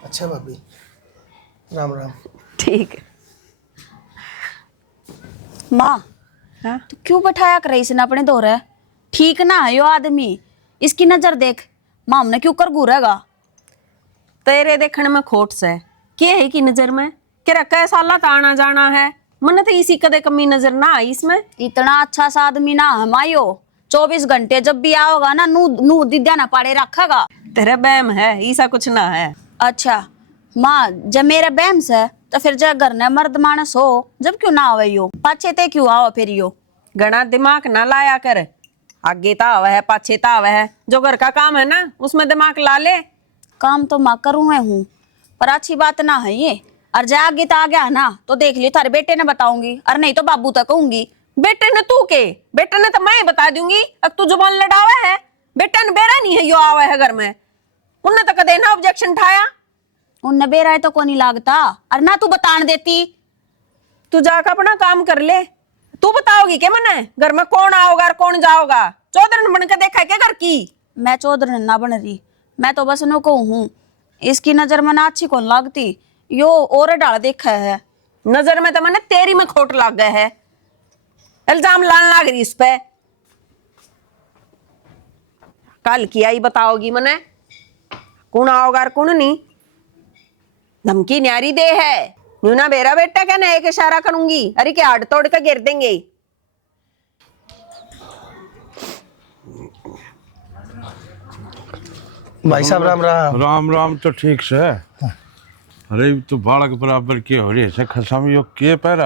अच्छा भाभी, राम राम। ठीक है। माँ, हाँ? तू क्यों बैठाया कर इसने अपने दौरे? ठीक ना है यो आदमी, इसकी नजर देख। माँ हमने क्यों कर घूरेगा? तेरे देखने में खोट से क्या है की नजर में? क्या कैसा साला आना जाना है? मन तो इसी कदे कमी नजर ना आई इसमें। इतना अच्छा सा आदमी ना है मायो। 24 घंटे जब भी आओगा ना नू नू दिद्या ना पाड़े रखेगा। तेरा बैम है, ऐसा कुछ ना है। अच्छा माँ, जब मेरा बैम से तो फिर जब घर ने मर्द मानस हो जब क्यों ना आवे यो? पाछे ते क्यों आओ फिर यो? घना दिमाग ना लाया कर। आगे तावा है पाछे तावा है, जो घर का काम है ना उसमें दिमाग ला ले। काम तो माँ करूँ मैं हूँ, पर अच्छी बात ना है ये। और जब आगे तो आ गया ना तो देख लियो, थारे बेटे ने बताऊंगी, और नहीं तो बाबू तक कहूंगी। बेटे ने तू के? बेटे ने तो मैं बता दूंगी। अब तू जुबान लड़ावा है, बेटा ने बेरा नहीं है यो आवा है घर में। उनने तो कदे ना ऑब्जेक्शन उठाया। उनने बेरा तो को नहीं लागता, और ना तू बतान देती। तू जाकर अपना काम कर ले। तू बताओगी क्या मने घर में कौन आओगा और कौन जाओगा? चौधरी बन के देखा है क्या घर की? मैं चौधरी ना बन रही, मैं तो बस नो कहूँ हूँ। इसकी नजर में ना अच्छी कौन लागती, यो और डाल देखा है। नजर में तो मैंने तेरी में खोट लग गया है। इल्जाम लाने लग रही इस पे। कल की आई बताओगी मने कौन आओगा और कौन नहीं? धमकी न्यारी दे है। यूं ना मेरा बेटा क्या ना एक इशारा करूंगी, अरे क्या हाथ तोड़ के गिर देंगे। भाई साहब राम राम। राम राम तो ठीक से। अरे तो बालक बराबर के हो रही है खसम यो के पैर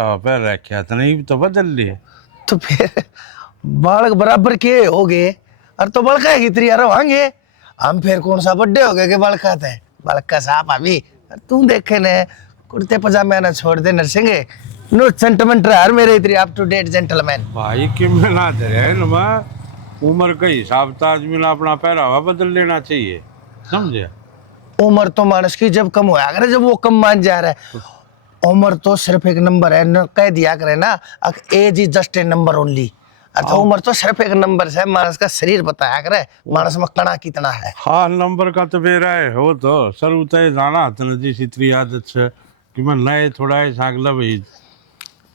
रखा था नहीं तो बदल लिए। तो फिर बालक बराबर के हो गए, और तो बड़का है कितनी यार वांगे। हम फिर कौन सा बड्डे हो गए के बालक खाते हैं? बालक का साहब अभी तू देखे ने कुर्ते पजामे ना छोड़ दे नरसिंगे। नो सेंटिमेंट यार मेरे इतनी अप टू डेट जेंटलमैन। भाई कि मिला दे ना उम्र के हिसाब से आदमी ने अपना पहरावा बदल लेना चाहिए, समझे? उम्र तो मानस की जब कम होया करे, जब वो कम मान जा रहा है। उम्र तो सिर्फ एक नंबर है, न कह दिया करे ना, age is just a number only. अच्छा उम्र तो सिर्फ एक नंबर है, मानस का शरीर बताया करे मानस में कणा कितना है। हाँ नंबर का तो बेरा है हो तो सर उतर जाना था जिस इतनी आदत से कि मैं नए थोड़ा है सागला भाई।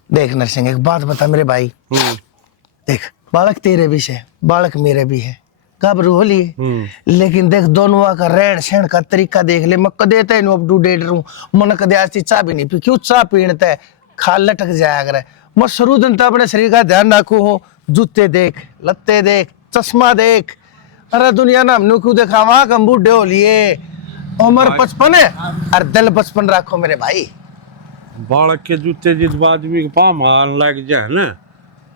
देख नरसिंह एक बात बता मेरे भाई, देख बालक तेरे भी है, बालक मेरे भी है, घबरू हो लिए। लेकिन देख दोनों का रहन सहन का तरीका देख ले। मैं कदे तय अप टू डेट रहूं, मन कदे आज चाह भी नहीं पी। क्यों चाह पीने है खाल लटक जाया करे। मैं शुरू दिन तो अपने शरीर का ध्यान रखू हूँ। जूते देख, लत्ते देख, चश्मा देख। अरे दुनिया ना हमने क्यों देखा, वहां हम बूढ़े हो लिए। उम्र 55 है और दिल 55 रखो मेरे भाई। बालक के जूते जिस आदमी के पाँव मान लग जाए ना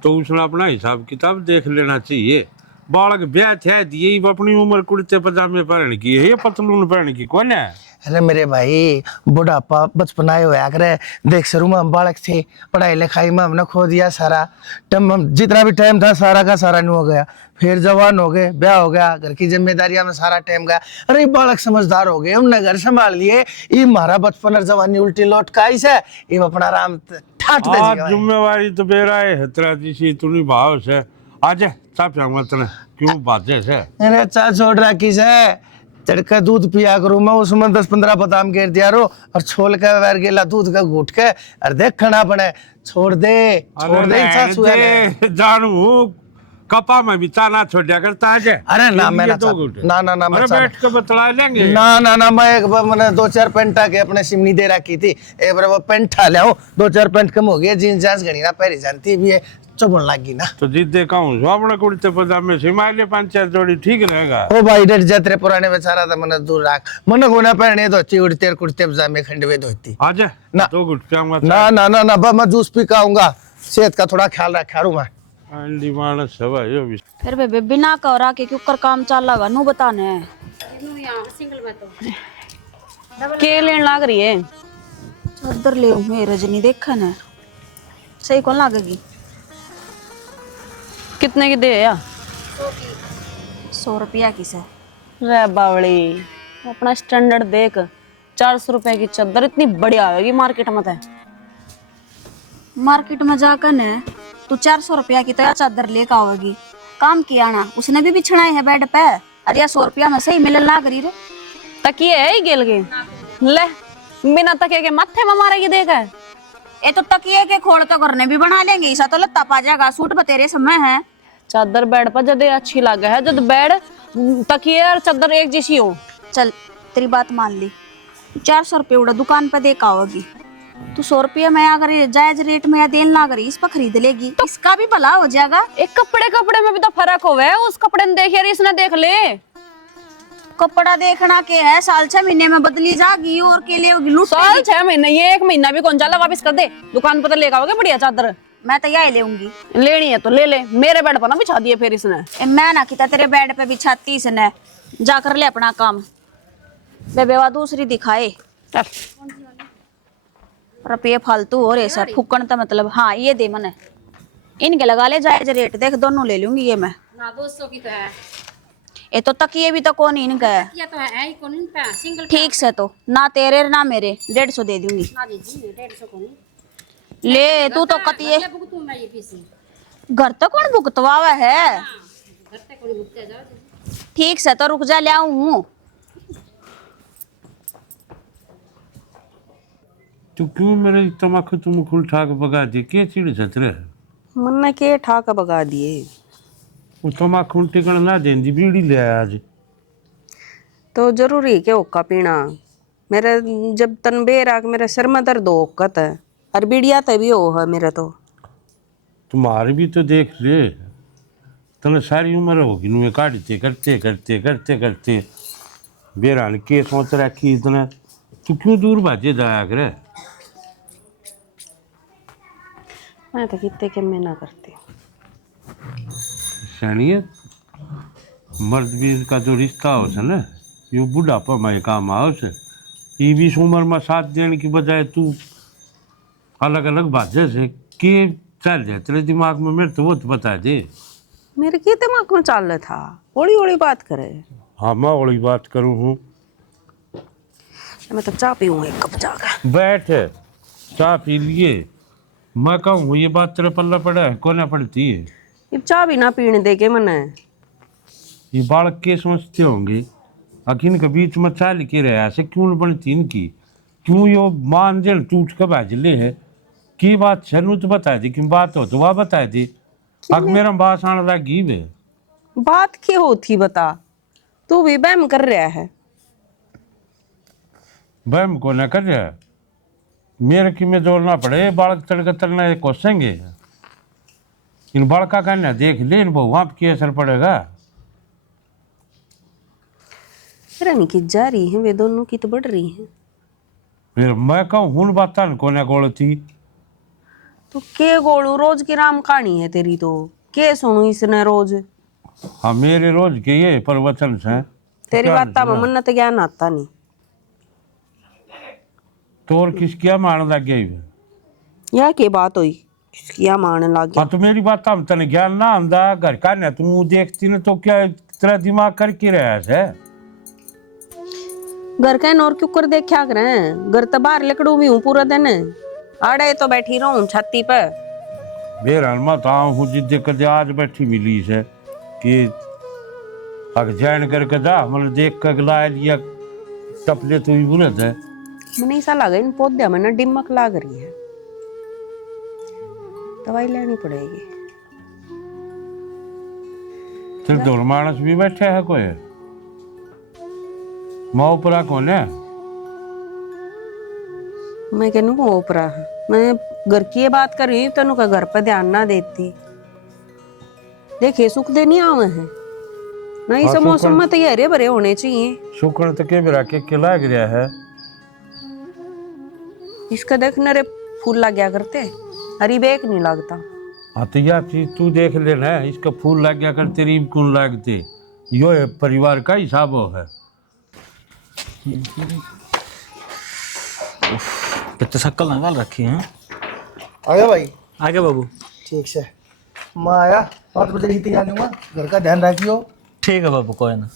तो उसने अपना हिसाब किताब देख लेना चाहिए। बालक ब्याह थे दिए अपनी उम्र कुर्ते पजामे पहन की है या पतलून पहन की कौन है? अरे मेरे भाई बुढ़ापा बचपन आए हुआ करे। देख शुरू में हम बालक थे, पढ़ाई लिखाई में हमने खो दिया सारा टाइम। हम जितना भी टाइम था सारा का सारा नहीं हो गया। फिर जवान हो गए, ब्याह हो गया, घर की जिम्मेदारियां में सारा टाइम गया। अरे बालक समझदार हो गए, हमने घर संभाल लिए। ये हमारा बचपन और जवानी उल्टी लौट का आई से ये अपना आराम ठाट दे हाँ जिम्मेवारी तो बेरा है हतरा जी तू भाव से आज चाप मतलब क्यों बातें से। अरे चाह छोड़ रखी से चढ़कर दूध पिया करूं मैं, उसमें 10-15 बादाम गिर दिया रो और छोल के वैर गेला दूध का घूट के और देख खाना पड़े। छोड़ दे जानू कपा में भी चाना छोड़ा करता है। अरे ना मैं ना मैं बैठ के बतला लेंगे। ना मैं एक बार मैंने 2-4 पेंट आके अपने सिमनी दे रखी थी। एक बार वो पेंट आ लिया 2-4 पेंट कम हो गया। जीन्स जांस घड़ी ना पहरी जानती भी है, चुभन लगी ना। तो जिद देखा हूँ अपने कुर्ते पजामे से माले 5-4 जोड़ी ठीक रहेगा। ओ भाई डर जाते पुराने बेचारा था, मैंने दूर रख। मन गोना पहने धोती उड़ते कुर्ते पजामे खंडवे धोती। आज ना दो गुट पियाऊंगा ना मैं जूस पी के आऊंगा। सेहत का थोड़ा ख्याल रखा रू मैं। फिर बे बिना करा के क्यों कर काम चल लगा नू बताने है। के लेन लाग रही है? चादर ले मैं रजनी देखा ना सही कौन लगेगी। कितने की दे या? 100 रुपया की सर। रे बावड़ी अपना स्टैंडर्ड देख। 400 रुपए की चादर इतनी बढ़िया आएगी मार्केट में। मार्केट में जाकर न तू 400 रुपया की तो यार चादर लेकर आओगी। काम किया ना, उसने भी बिछना है बेड पे। अरे यार 100 रुपया में सही मिलने लग रही रे। तकिए है ही गिल गए ले, बिना तकिए के माथे में मारेगी देखा। ये तो तकिए के खोड़ तो करने भी बना लेंगे, ऐसा तो लत्ता पा जाएगा। सूट पर तेरे समय है। चादर बेड पर जद अच्छी लगे है, जद बेड तकिए और चादर एक जैसी हो। चल तेरी बात मान ली, 400 रुपये उड़ा दुकान पे देकर आओगी। तू 100 रुपये में अगर जायज रेट में या देन ला करी, इस पर खरीद लेगी तो इसका भी भला हो जाएगा। एक कपड़े में भी तो फर्क होवे, उस कपड़े ने देखे इसने देख ले। कपड़ा देखना के है, साल 6 महीने में बदली जागी और के लिए लूट। साल 6 महीने, ये 1 महीना भी कौन जाला, वापस कर दे। दुकान पर तो लेकर आओगे बढ़िया चादर। मैं तो यही लेऊंगी। लेनी है तो ले ले, मेरे बेड पर ना बिछा दिए फिर इसने। मैं ना किता तेरे बेड पे बिछाती इसने। जाकर ले अपना काम, बेबेवा दूसरी दिखाए। चल रुपये फालतू हो रहे सर, फूकन तो मतलब। हाँ ये दे मने, इनके लगा ले जायज रेट। देख दोनों ले लूंगी ये मैं। ना 200 की तो है, ये तो तकिए भी तो कौन इनका है। ये तो है ही कौन इनका सिंगल। ठीक से तो ना तेरे ना मेरे 150 दे दूंगी। ना दीजिए 150 को नहीं ले तू तो कतिए ये भुगतू मैं ये पीसी घर तो कौन भुगतवावा है। घर पे कोई भुगते जाओ। ठीक से तो रुक जा, ले आऊं। तू क्यों मेरे तमाकू तुम खुल ठाक बगा दे के चिड़ छतरे? मन्ने के ठाक बगा दिए वो तमाकू टिकण ना देंदी बीड़ी ले आया आज। तो जरूरी है कि ओका पीना। मेरे जब तनबेर आग मेरे सिर में दर्द होकत है, और बीड़िया तभी हो है मेरे तो। तुम्हारी भी तो देख ले, तने सारी उम्र होगी नुए काटते करते करते करते करते बेरान के सोच रखी इतना। तू क्यों दूर भाजे जाया करे? मैं तो कितने के मैं ना करती। सैनियत मर्द भी का जो रिश्ता हो से ना, ये बुढ़ापा में काम आओ से। ये भी उम्र में साथ देने की बजाय तू अलग अलग भाजे से के चल जाए तेरे दिमाग में। मेरे तो वो तो बता दे। मेरे के दिमाग में चाल रहा था, होली होली बात करे। हाँ मैं वही बात करूँ हूँ। मैं तो चाय पीऊँ एक कप जाकर। बैठ चाय पी लिए। मैं कहूँ ये बात तेरे पल्ला पड़ा है को ना पड़ती है? ये चाय भी ना पीने दे के मने। ये बालक के सोचते होंगे अखिन के बीच में चाय लिखे रहे ऐसे क्यों बनती इनकी? क्यों यो मान जल टूट के बाजले है की बात छनू तो बता दे, क्यों बात हो तो वह बता दे। अब मेरा बास आने लगी वे बात क्यों होती बता? तू भी बहम कर रहा है। बहम को ना कर रहा मेरे की में जोड़ना पड़े। बालक तड़के तलना कोसेंगे इन बालका का ना देख ले, इन वहां की असर पड़ेगा। रानी की जा रही है, वे दोनों की तो बढ़ रही है। फिर मैं कहूँ हूँ बात को ना गोल थी तो के गोलू रोज की राम कहानी है तेरी तो। के सुनू इसने रोज? हाँ मेरे रोज के ये प्रवचन से तेरी बात में मन तो ज्ञान आता नहीं। तो और किसकिया मान लग गया? यह के बात हुई किसकिया मान लग गया? हाँ तो मेरी बात हम तने ज्ञान ना आंदा घर का ना तुम देखती ना तो क्या तेरा दिमाग करके रहा है? घर का और क्यों कर देखा करें? घर तो बाहर लकड़ू भी हूँ पूरा दिन, आड़े तो बैठी रहूं छाती पर। बेरन मत आऊँ हूँ जिद्दे कदे आज बैठी मिली से कि अग जैन करके जा मतलब देख कर ला लिया टपले तो भी बुलत है। मैंने ऐसा लगा इन पौधे में ना डिमक लाग रही है, दवाई लेनी पड़ेगी। फिर दो मानस भी बैठे है कोई माँ ऊपरा कौन है? मैं कहूँ को ओपरा है, मैं घर की ये बात कर रही हूँ। तेनू का घर पर ध्यान ना देती। देखे सुख दे नहीं आवे हैं ना, इस मौसम में तो ये हरे भरे होने चाहिए। शुक्र तो के बिरा के लाग रहा है। इसका देख नरे फूल लग गया करते, हरी बेक नहीं लगता। हाँ तो यह चीज तू देख लेना, इसका फूल लग गया कर तेरी कौन लगते? यो है परिवार का हिसाब है। कितने शक्ल निकाल रखी हैं। आ गया भाई? आगे बाबू। ठीक से मैं आया 5 बजे ही तैयार हूँ। घर का ध्यान रखियो। ठीक है बाबू, कोई ना।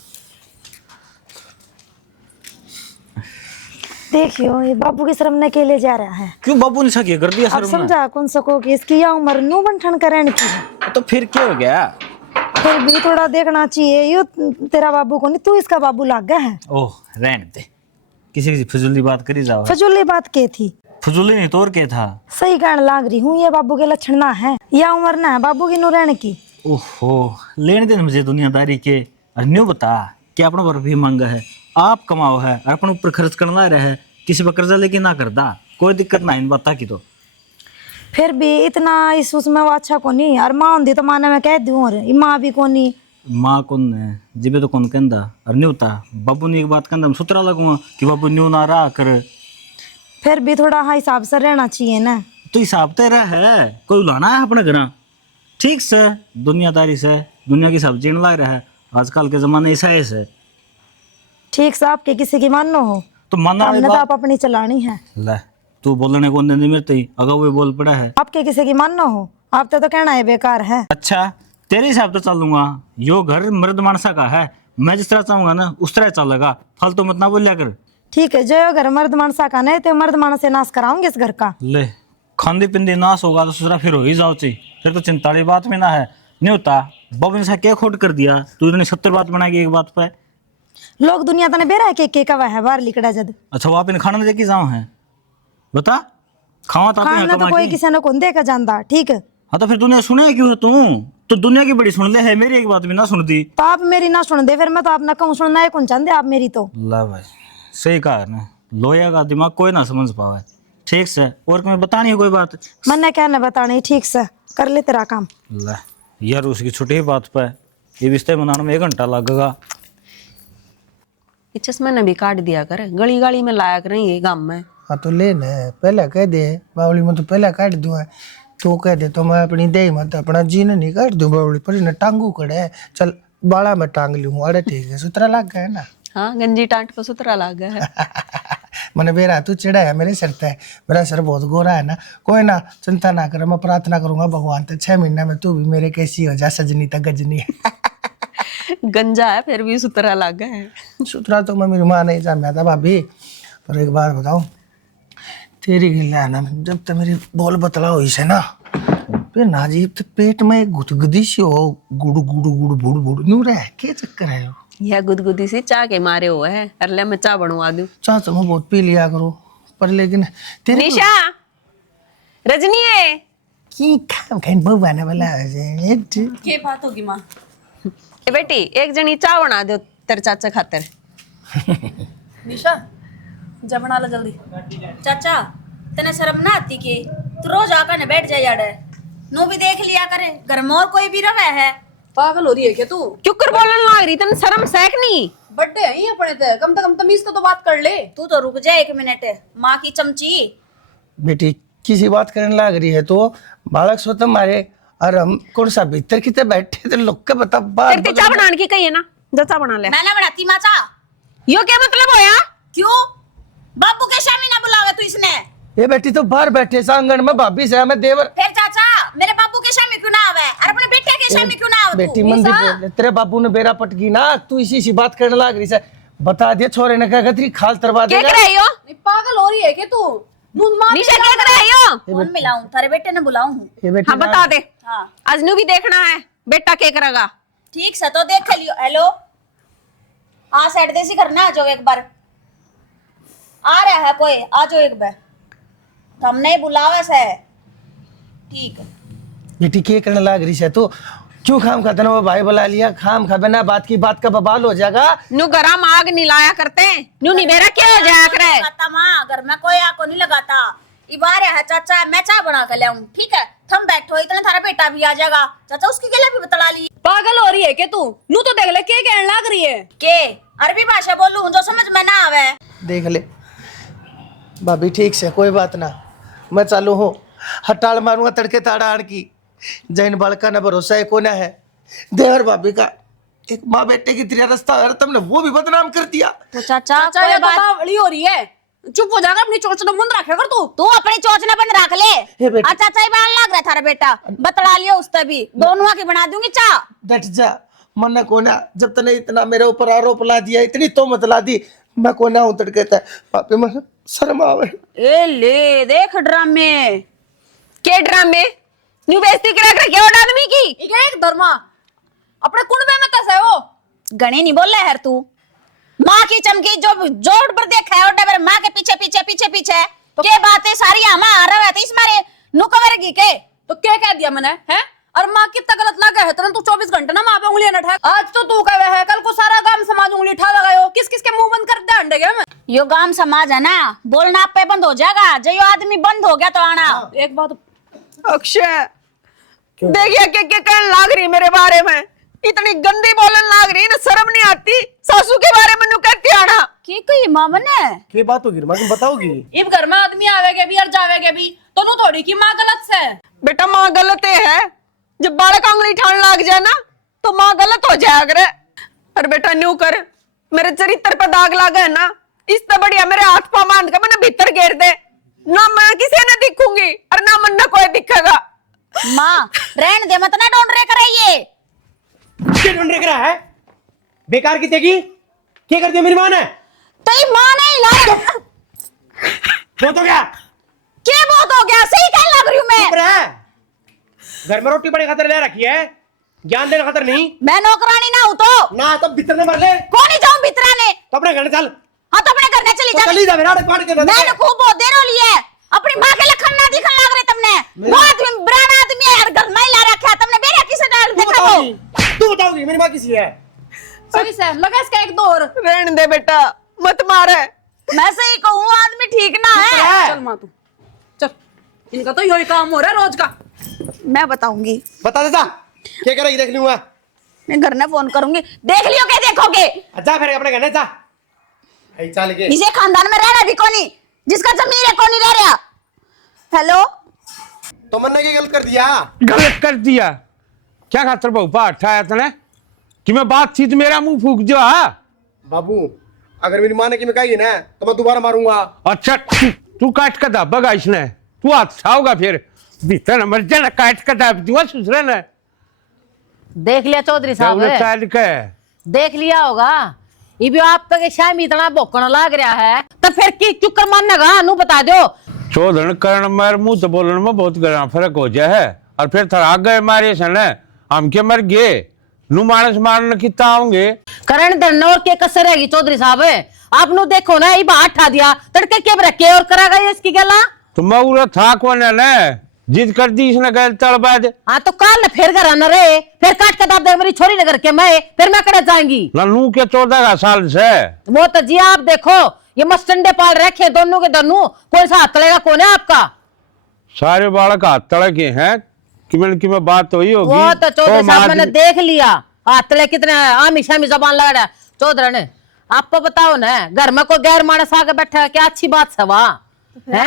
देखियो ये बाबू की शर्म ने के ले जा रहा है। क्यों बाबू ने क्या कर दिया अब सर में? समझा कौन सको कि इसकी या उम्र नू बनठन करने की है। तो फिर क्या हो गया? फिर भी थोड़ा देखना चाहिए, यो तेरा बाबू को नहीं तू इसका बाबू लाग गया है। ओह रहने दे, किसी की फजूली बात करी जाओ। फजूली बात के थी? फजूली नहीं तो और क्या था? सही कहने लाग रही हूँ, ये बाबू के लक्षण ना है या उम्र ना है बाबू की नू रहने की। ओहो लेने दे मुझे दुनियादारी के। और न्यू बता क्या अपना पर भी मांगा है, आप कमाओ है और अपने ऊपर खर्च करना रहा है, किसी पर कर्जा लेके ना करदा, कोई दिक्कत ना इन बता की। तो फिर भी इतना इस उसमें वो अच्छा को नहीं, और माँ होती तो माँ ने मैं कह दूँ, और माँ भी को नहीं। माँ कौन है जिबे तो कौन कहंदा। और न्यू बता बाबू ने एक बात कहंदा सुतरा लगूंगा कि बाबू न्यू ना रहा कर। फिर भी थोड़ा हाँ हिसाब से रहना चाहिए ना। तो हिसाब तेरा है, कोई लाना है अपने घर ठीक से दुनियादारी से, दुनिया की सब जीण लग रहा है आजकल के जमाने ऐसा है। ठीक से आपके किसी की मानो हो तो मानना हमने तो आप अपनी चलानी है। ले तू बोलने को नहीं मिलती अगर वो बोल पड़ा है। आपके किसी की मानो हो, आप तो कहना है बेकार है। अच्छा तेरे हिसाब से चलूंगा, यो घर मर्द मानसा का है, मैं जिस तरह चाहूंगा ना उस तरह चलेगा, फालतू मत ना बोलिया कर। ठीक है, जो घर मर्द मानसा का नहीं तो मर्द मानस से नाश कराऊंगे इस घर का। ले खांदी पिंदी नाश होगा तो दूसरा फिर हो ही जाओ ची, फिर तो चिंता वाली बात में ना है। नहीं होता बबन सा क्या खोट कर दिया तू, इतनी 70 बात बनाएगी एक बात पे। लोग दुनिया तने बेरा के कवा है बाहर लिकड़ा जद। अच्छा वो आप इन खाना लेके जाओ है बता, खावा तो खाना तो कोई किसी ने कौन देखा जानता। ठीक है हाँ तो फिर दुनिया सुने क्यों है तू, तो दुनिया की बड़ी सुन ले है, मेरी एक बात भी ना सुन दी। तो आप मेरी ना सुन दे, फिर मैं तो आप ना कहूँ सुनना है कौन चाहते आप मेरी तो। ला भाई सही कहा है ना, लोया का दिमाग कोई ना समझ पावे ठीक से। और तुम्हें बतानी है कोई बात? मैंने क्या न बतानी, ठीक से कर ले तेरा काम। ला यार उसकी छोटी बात पे ये रिश्ते बनाने में 1 घंटा लगेगा। ये चश्मा ने भी काट दिया कर, गली गली में लाया कर ये गांव में। हाँ तो ले न, पहले कह दे बावली में तो पहले काट दूँ, तो कह दे तो मैं अपनी दे मत अपना जीन नहीं काट दूँ बावली पर न टांगू कड़े चल बाड़ा में टांग लूँ। अरे ठीक है सुतरा लग गया ना। हाँ गंजी टांट को सुतरा लग गया है। मैंने बेरा तू चिड़ा है मेरे सर पे, मेरा सर बहुत गोरा है ना। कोई ना चिंता ना कर, मैं प्रार्थना करूंगा भगवान तो 6 महीने में तू भी मेरे कैसी हो जा सजनी तक गजनी। गंजा है फिर भी सुतरा लग गया है। सुतरा तो मैं मेरी माँ नहीं जाना था भाभी। पर एक बार बताऊं तेरी गिल्ला है ना, जब तक मेरी बोल बतला हुई से ना फिर नाजीब तो पेट में एक गुदगुदी सी हो, गुड़ गुड़ गुड़ बुड़ बुड़ नू रहा है, क्या चक्कर है? यह गुदगुदी सी चाह के मारे हुआ है, अरे मैं चाह बनवा दूं। चाह तो मैं बहुत पी लिया करो पर लेकिन तेरी निशा रजनी है की काम कहीं बहु आने वाला है। क्या बात होगी माँ? ए बेटी एक जनी चाह बना दो तेरे चाचा खातर। निशा जा बना लो जल्दी। चाचा तने शर्म ना आती कि तू रोज आकर न बैठ जाए यार, नू भी देख लिया करे घर में और कोई भी रवे है। पागल हो रही है क्या तू? क्यों कर बोलने लग रही, तन शर्म सहक नहीं? बर्थडे है ही अपने ते, कम से कम तमीज तो बात कर ले। तू तो रुक जा 1 मिनट, माँ की चमची। बेटी किसी बात करने लग रही है तो बालक सो तुम्हारे, और हम कौन सा भीतर की बैठे थे लोग के बता बात तेरे चाह बनाने की कही है ना, जा चाह बना ले। मैं ना बनाती माँ चाह। यो क्या मतलब होया? क्यों बाबू के शामी ना बुलावे तू इसने? ये बेटी तो बाहर बैठे सांगण में भाभी से हमें देवर। फिर चाचा मेरे बाबू के शामी क्यों ना आवे और अपने बेटे के शामी क्यों ना आवे? बेटी मंदिर बोल, तेरे बाबू ने बेरा पटकी ना, तू इसी सी बात करने लग रही है। बता दिया छोरे ने क्या तेरी खाल तरवा क्या देगा। कर रही हो? नहीं पागल हो रही है क्या तू? निशा क्या कर रही हो? कौन मिलाऊं? थारे बेटे ने बुलाऊं हूं। ये बेटी हाँ बता दे। हाँ आज न्यू भी देखना है बेटा क्या करेगा। ठीक से तो देख लियो। हेलो आ साइड देसी करना आ जाओ एक बार, आ रहा है कोई आ जाओ एक बार, हमने बुलावा से। ठीक है बेटी क्या करने लग रही है तू? क्यों खाम खाता ना वो भाई बुला लिया, खाम खा बिना बात की बात का बवाल हो जाएगा। न्यू गरम आग नहीं लाया करते, न्यू निबेरा क्या हो जाया करे। लगाता माँ घर में कोई आको नहीं लगाता। इबार है चाचा मैं चाय बना कर ले आऊं। ठीक है तुम बैठो, इतना थारा बेटा भी आ जाएगा। चाचा उसकी गले भी बतला ली। पागल हो रही है क्या तू? नू तो देख ले क्या कहने लग रही है। के अरबी भाषा बोलूं जो समझ में ना आवे। देख ले भाभी ठीक से कोई बात ना, मैं चालू हूँ हटाल मारूंगा तड़के ताड़ा आड़ की। जैन बालका ना भरोसा है को ना है देवर भाभी का, एक माँ बेटे की तरह रास्ता है, तुमने वो भी बदनाम कर दिया। तो चाचा चाचा ये तो बावली हो रही है, चुप हो जाकर अपनी चोच तो बंद रखे कर तू। तू अपनी चोच ना बंद रख ले। हे बेटी। चाचा ही बाल लग रहा थारा बेटा, बतला लियो उससे भी, दोनों की बना दूंगी चाह। डट जा मन को ना, जब तने इतना मेरे ऊपर आरोप ला दिया, इतनी तो मत ला दी, मैं को ना उतर कहता है पापे मैं शर्म आवे। ए ले देख ड्रामे के ड्रामे न्यू बेइज्जती करा कर क्या आदमी की एक धर्मा अपने कुंडे में कैसे हो? गणी नहीं बोल रहा है तू। माँ की चमकी जो जोड़ पर देखा है और माँ के पीछे पीछे पीछे पीछे के बातें सारी हमा आ रहा है इस मारे नुकवरगी के तो क्या कह दिया मैंने है? और माँ कितना गलत लगा है तुरंत तू 24 घंटे ना माँ पे उंगलियां न ठा। आज तो तू कहे है कल को सारा गांव समाज उंगली ठा लगायो। किस किस के मुंह बंद कर दे अंडे गया मैं। यो गांव समाज है ना बोलना आप पे बंद हो जाएगा जो यो आदमी बंद हो गया तो आना। एक बात अक्षय देखिए क्या कहने लाग रही मेरे बारे में, इतनी गंदी बोलन लाग रही ना, शर्म नहीं आती सासू के बारे में नु कहती आना की कोई माँ बने की बात होगी मां तुम बताओगी? इब घर में आदमी आवेगे भी और जावेगे भी तो नु थोड़ी की माँ गलत से। बेटा माँ गलत है, जब बालक उंगली ठान लाग जाए ना तो माँ गलत हो जाया करे। और बेटा न्यू कर मेरे चरित्र पर दाग लागा है ना, इससे बढ़िया मेरे हाथ पांव बांध के मैंने भीतर घेर दे, ना मैं किसी ने दिखूंगी और ना मन ना कोई दिखेगा। माँ रहन दे मत ना ढूंढ रहे कराइए। क्या ढूंढ रहा है? बेकार की तेगी क्या कर दिया मेरी माँ ने? तो ये माँ नहीं ला बहुत हो गया। क्या बहुत हो गया? सही कहने लग रही हूँ मैं। चुप रह। घर में रोटी बड़ी खातर ले रखी है, ज्ञान देने खातर नहीं। मैं नौकरानी ना हूँ तो ना तो भीतर ने मर ले। कौन ही जाऊँ भितराने? तो अपने घर चल। हाँ तो अपने घर में चली जा। चली जा मेरा काट के दे। मैंने खूब बहुत देर हो ली है, अपनी माँ के लखन ना दिखने लग रहे तुमने। वो आदमी बुरा आदमी है, घर में ही ला रखा है तुमने, मेरा किसे डाल देखा वो? तू बताओगी मेरी माँ किसी है? सही से लगा इसका एक दो और। रहने दे बेटा मत मारे। मैं सही कहूँ आदमी ठीक ना है। चल माँ तू चल, इनका तो यही काम हो रहा है रोज का। मैं बताऊंगी, बता देता क्या करेगी देख लूंगा। मैं घर में फोन करूंगी, देख लियो क्या देखोगे। जा फिर अपने घर ने जा। चल के इसे खानदान में रहना भी कोनी, जिसका जमीन है कोनी रह रहा। हेलो तो मैंने क्या गलत कर दिया? गलत कर दिया क्या खातर बहुपा उठाया तने कि मैं बातचीत मेरा मुंह फूक जो है। बाबू अगर मेरी माँ ने कि मैं कही ना तो मैं दोबारा मारूंगा। अच्छा तू काट का दाबेगा इसने, तू हाथ छाओगा फिर भीतर मर जाना, काट का दाब दूंगा ससुरे ने। देख लिया चौधरी साहब, साइड का देख लिया होगा। ये भी आप तक शाम इतना भोकण लाग रहा है तो फिर की चुक्कर मानेगा नु बता दो। चौधन करण मार मुंह तो बोलने में बहुत गड़ा फर्क हो जाए है। और फिर थरा गए मारे सन हम के मर गए नु मानस मारने कितना आओगे। करण धरन और के कसर रहेगी चौधरी साहब, आप नु देखो ना ये बात उठा दिया तड़के के रखे और करा गया इसकी गला। तो मैं था कौन है ना जिद कर दी इसने गए तड़बाद। हाँ तो काल न फिर घर न रहे, फिर काट के दाब दे मेरी छोरी नगर के मैं फिर मैं कड़े जाएंगी नू के 14 साल से। वो तो जी आप देखो ये मस्टंडे पाल रखे दोनों के दोनों, कौन सा हाथ तलेगा कौन है आपका? सारे बालक हाथ तड़े के हैं कि मैं बात हुई होगी। वो तो चौधरी साहब मैंने देख लिया हाथ तले कितने हमेशा में जबान लगा रहा। चौधरी ने आपको बताओ ना घर में कोई गैर मानस आके बैठा है क्या अच्छी बात है वहाँ?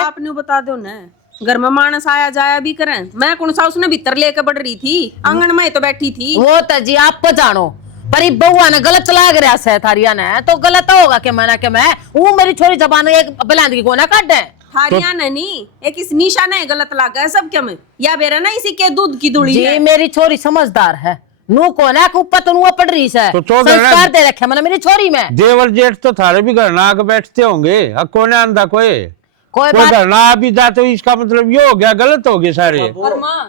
आपने बता दो ना, घर में मानस आया जाया भी करें, मैं कौन सा उसने भीतर लेके बढ़ रही थी, आंगन में तो बैठी थी। वो तो जी आप जानो पर ये बउआ ने गलत चला गया है थारिया ने तो गलत होगा कि मैं वो मेरी छोरी जबान एक बुलंद को ना काट दे। थारिया ने नहीं एक इस निशा ने गलत लगा है सब क्या में या बेरा ना इसी के दूध की दुड़ी जी है। मेरी छोरी समझदार है नू को ना ऊपर तो नू पड़ रही है तो चौधरी ने- संस्कार दे रखे मैंने मेरी छोरी में। देवर जेठ तो थारे भी घर ना आके बैठते होंगे, कौन आंदा कोई कोई कोई बात घर ना भी जा तो इसका मतलब ये हो गया गलत हो गए सारे। और माँ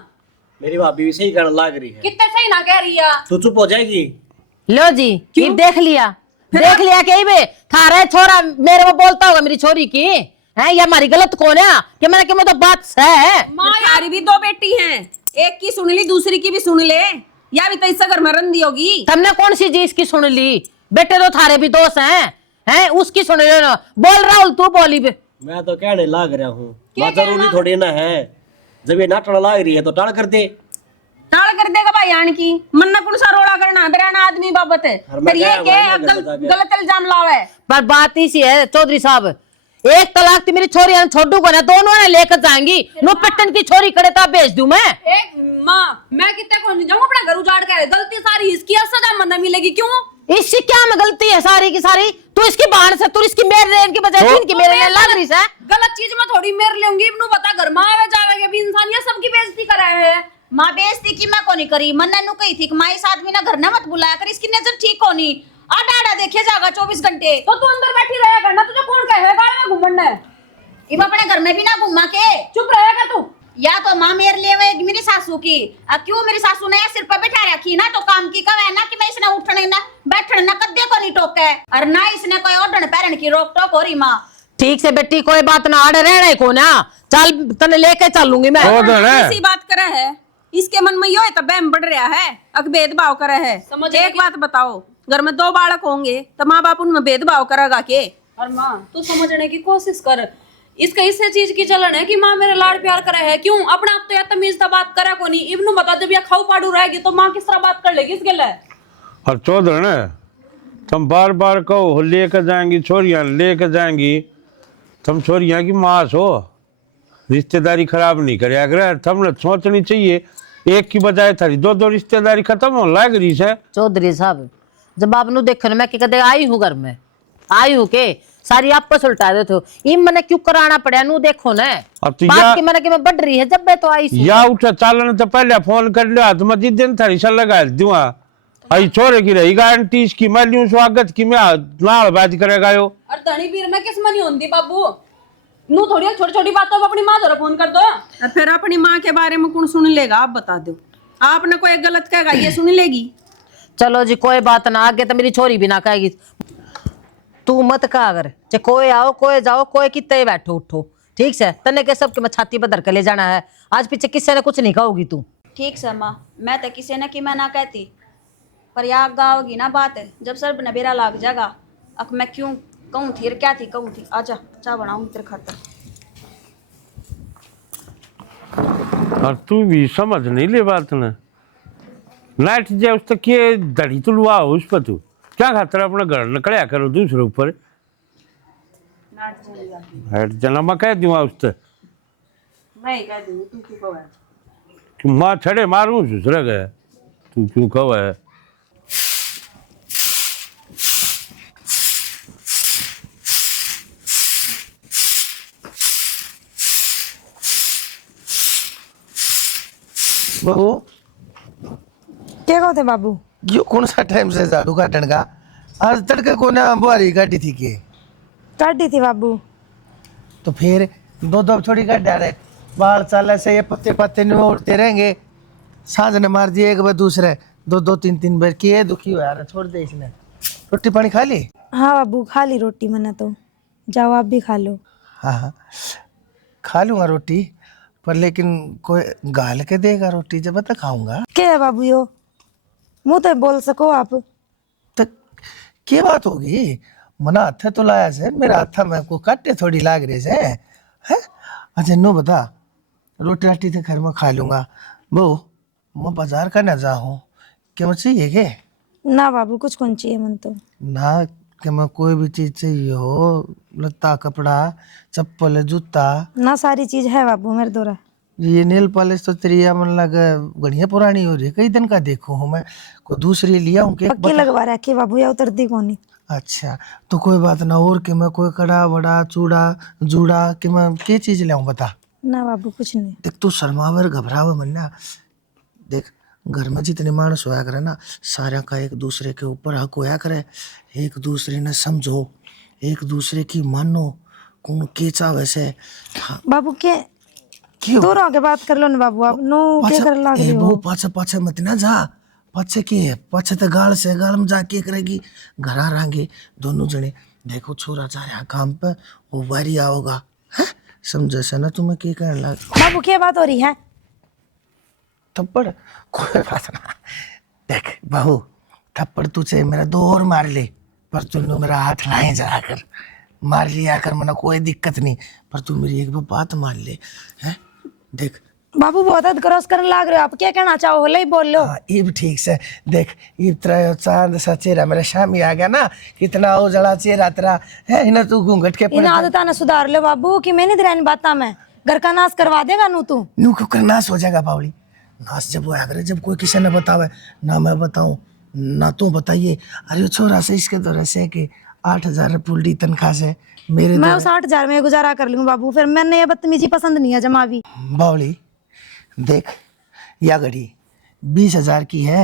मेरी भाभी भी सही करने लग रही है। कितने सही ना कह रही है। तू चुप हो जाएगी। लो जी ये देख लिया कि बे थारा छोरा मेरे को बोलता होगा मेरी छोरी की है या हमारी गलत कौन है कि मैं तो बात है। तुम्हारी भी दो बेटी हैं, एक की सुन ली दूसरी की भी सुन ले, या भी तो इससे घर में रंदी होगी। तुमने कौन सी चीज की सुन ली? बेटे तो थारे भी दोस्त हैं उसकी सुन ले ना। बोल राहुल तू बोली बे। मैं तो कहने लाग रहा हूँ बात जरूरी थोड़ी ना है, जब ये नाटक लाग रही है तो टाल कर दे। टाल कर देगा भाई आन की मन्ना कौन सा रोड़ा करना बेराना आदमी बाबत है फिर ये के गलत इल्जाम लावे। पर बात इसी है चौधरी साहब, एक तलाक तो मेरी छोरी छोटू को ना दोनों ने लेकर जाएंगी नो पट्टन की छोरी खड़े तो भेज दूं मैं। एक माँ मैं कितने को नहीं जाऊँ अपना घर उजाड़ कर, गलती सारी इसकी सजा मना मिलेगी क्यों? इससे क्या में गलती है सारी की सारी? तू इसकी बहन से तू इसकी मेरे लेन की बजाय इनकी मेरे लेन लग रही है। गलत चीज में थोड़ी मेर लेंगी इब्नू बता घर में आवे जावे भी इंसान ये सबकी बेइज्जती कराए है। माँ बेइज्जती की मैं को नहीं करी, मन्ना नु कही थी कि माँ इस आदमी ना घर ना मत बुलाया कर, इसकी नजर ठीक होनी। आड़ा देखे जाएगा 24 घंटे। तो तू अंदर बैठी रहेगा करना, तुझे कौन कहेगा में घूमना है? इब अपने घर में भी ना घुमा के चुप रहेगा तू। या तो माँ मेरे लिए वो मेरी सासू की, अब क्यों मेरी सासू ने सिर पर बैठा रखी ना, तो काम की कव है ना कि मैं इसने उठने ना बैठने ना कद्दे को नहीं टोके, और ना इसने कोई ओढ़न पैरन की रोक टोक हो रही माँ। ठीक से बेटी कोई बात ना आड़े रहना को ना, चल तने लेके चलूंगी मैं। इसी बात करे है, इसके मन में यो है तो बहम बढ़ रहा है, अब भेदभाव करे है। एक बात बताओ, घर में 2 बालक होंगे तो माँ बाप उनमें भेदभाव करेगा के? और माँ तू समझने की कोशिश कर, इसका इससे चीज की चलन है कि माँ मेरे लाड प्यार करे है, क्यों अपने आप तो या तमीज बात करा को नहीं। इब्नू बता जब या खाऊ पाड़ू रहेगी तो माँ किस तरह बात कर लेगी इसके लिए? और चौधरी ने तुम बार बार कहो लेकर जाएंगी छोरियां, लेकर जाएंगी, तुम छोरियां की माँ हो, रिश्तेदारी खराब नहीं करे। अगर तुमने सोचनी चाहिए एक की बजाय थारी 2 रिश्तेदारी खत्म हो लग रही है। चौधरी साहब जब आप नु देखो मैं कदे आई हूँ घर में, आई हूँ के सारी आप पर उल्टा देते हो, इम मैंने क्यों कराना पड़ा नु देखो ना अब तो बात की मैंने कि मैं बढ़ रही है जब मैं तो आई हूँ। या उठा चालन तो पहले फोन कर लिया तो मैं जिस दिन थारी सा लगा दूंगा। आई छोरे की रही गारंटी इसकी, मैं ल्यूं स्वागत की मैं नाल बात करेगा यो। और धनी पीर में किस मनी होंदी बाबू, नू थोड़ी छोटी छोटी बातों पर अपनी माँ जरा फोन कर दो। और फिर अपनी माँ के बारे में कौन सुन लेगा? आप बता दो, आपने कोई गलत कहेगा ये सुन लेगी? चलो जी कोई बात ना, आगे तो मेरी छोरी भी ना कहेगी। तू मत कहा अगर चे कोई आओ कोई जाओ कोई कितने बैठो उठो, ठीक से तने के सब के मैं छाती पर धर के ले जाना है, आज पीछे किसी ने कुछ नहीं कहोगी तू। ठीक से माँ, मैं तो किसी ने की मैं ना कहती, पर यहाँ गाओगी ना बात है जब सर नबेरा लाग जाएगा। अब मैं क्यों कहूँ थी, क्या थी कहूँ थी, आजा चाय बनाऊँ तेरे खातर। और तू भी समझ नहीं ले बात ना, लाइट जाए उस तक ये दड़ी तुलवा हो उस पर, तू क्या खातर अपना घर निकलिया करो दूसरे ऊपर। हट जना मैं कह दूंगा उस तक, मैं कह दूँ तू क्यों कहे? कि माँ छड़े मारूं दूसरा गया, तू क्यों कहो है। बहू क्या कहते बाबू? यो कौन सा टाइम से झाड़ू काटन का? आज तड़के को ना बुआरी काटी थी के? काटी थी बाबू। तो फिर 2 थोड़ी काट डाले, बाल चाले से ये पत्ते पत्ते नहीं उड़ते रहेंगे। सांझ ने मार दिए एक बार, दूसरे 2 3 बार किए, दुखी हो यार, छोड़ दे इसने। रोटी पानी खा ली? हाँ बाबू खा ली रोटी मैंने तो, जाओ आप भी खा लो। हाँ खा लूँगा रोटी, पर लेकिन कोई गाल के देगा रोटी जब तक खाऊंगा। क्या है बाबू यो, मुँह तो बोल सको आप। तो क्या बात होगी, मना हाथ तो लाया से, मेरा हाथ में को काटे थोड़ी लाग रहे से है। अच्छा नो बता, रोटी राटी तो घर में खा लूँगा। बहू मैं बाजार का ना जाऊँ, क्या मुझे चाहिए के? ना बाबू कुछ कौन चाहिए मन तो ना, कि मैं कोई भी चीज़ चाहिए हो, लत्ता कपड़ा चप्पल जूता ना, सारी चीज है बाबू मेरे द्वारा। ये नेल पॉलिश तो तेरी मन लगा बढ़िया पुरानी हो रही है, कई दिन का देखो हूँ मैं, कोई दूसरी लिया हूँ के? पक्की लगवा रखी बाबू, या उतरती कौन? अच्छा तो कोई बात ना, और कि मैं कोई कड़ा बड़ा चूड़ा जूड़ा कि मैं क्या चीज़ लाऊं बता? ना बाबू कुछ नहीं। देख तू शर्मावर घबरावे मन ना, देख घर में जितने मानस होया करे ना, सारा का एक दूसरे के ऊपर हक होया करे, एक दूसरे ने समझो, एक दूसरे की मानो, कौन के चाहे से। हाँ। बाबू के क्यों दोनों के बात कर लो ना बाबू, आप नो क्या कर लाग रहे हो? पाछे पाछे मत ना जा, पाछे की है, पाछे तो गाल से गाल में जाके करेगी, घर आ रहेंगे दोनों जने। देखो छोरा जा रहा काम पे, वो बारी आओगा, समझे से ना तुम्हें क्या कहने लग। बाबू क्या बात हो रही है? थप्पड़ कोई बात ना, देख बहू थप्पड़ तुझे मेरा 2 और मार ले, पर तूने मेरा हाथ लाए जाकर मार लिया कर, मना कोई दिक्कत नहीं, पर तू मेरी एक बात मान ले हैं। देख बाबू बहुत हद क्रॉस करने लाग रहे हो आप, क्या कहना चाहो ले ही बोल लो। हाँ इब ठीक से देख, इब तेरा चांद सा चेहरा मेरा शामी आ गया ना, कितना उजड़ा चेहरा तेरा है ना, तू घूंघट के इन आदता ना सुधार लो बाबू, कि मैंने तेरा बात में घर का नाश करवा देगा नू तू। नू क्यों नाश हो जाएगा बावली, नाश जब होया करे जब कोई किसी ने बतावे ना, मैं बताऊं ना तू बताइए। अरे छोरा से इसके तो रसे के 8,000 पुल्डी तनख्वाह से मेरे मैं उस 8,000 में गुजारा कर लूँ बाबू, फिर मैंने ये बदतमीजी पसंद नहीं है जमा भी। बावली देख, या घड़ी 20,000 की है,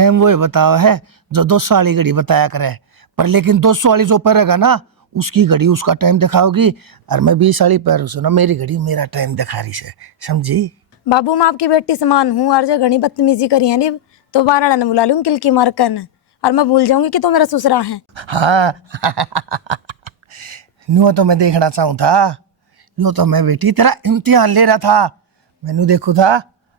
टाइम वो बताओ है जो 200 वाली घड़ी बताया करे, पर लेकिन 200 वाली जो पड़ेगा ना उसकी घड़ी उसका टाइम दिखाओगी, और मैं 20 वाली पैर से ना मेरी घड़ी मेरा टाइम दिखा रही है, समझी? बाबू मैं आपकी बेटी समान हूँ, और जो घनी बदतमीजी करी है नी तो 12 ने बुला लूँ किल की मार कर, और मैं भूल जाऊंगी कि तो मेरा ससुरा है। हाँ यूँ तो मैं देखना चाहूँ था, यूँ तो मैं बेटी तेरा इम्तिहान ले रहा था, मैंने देखो था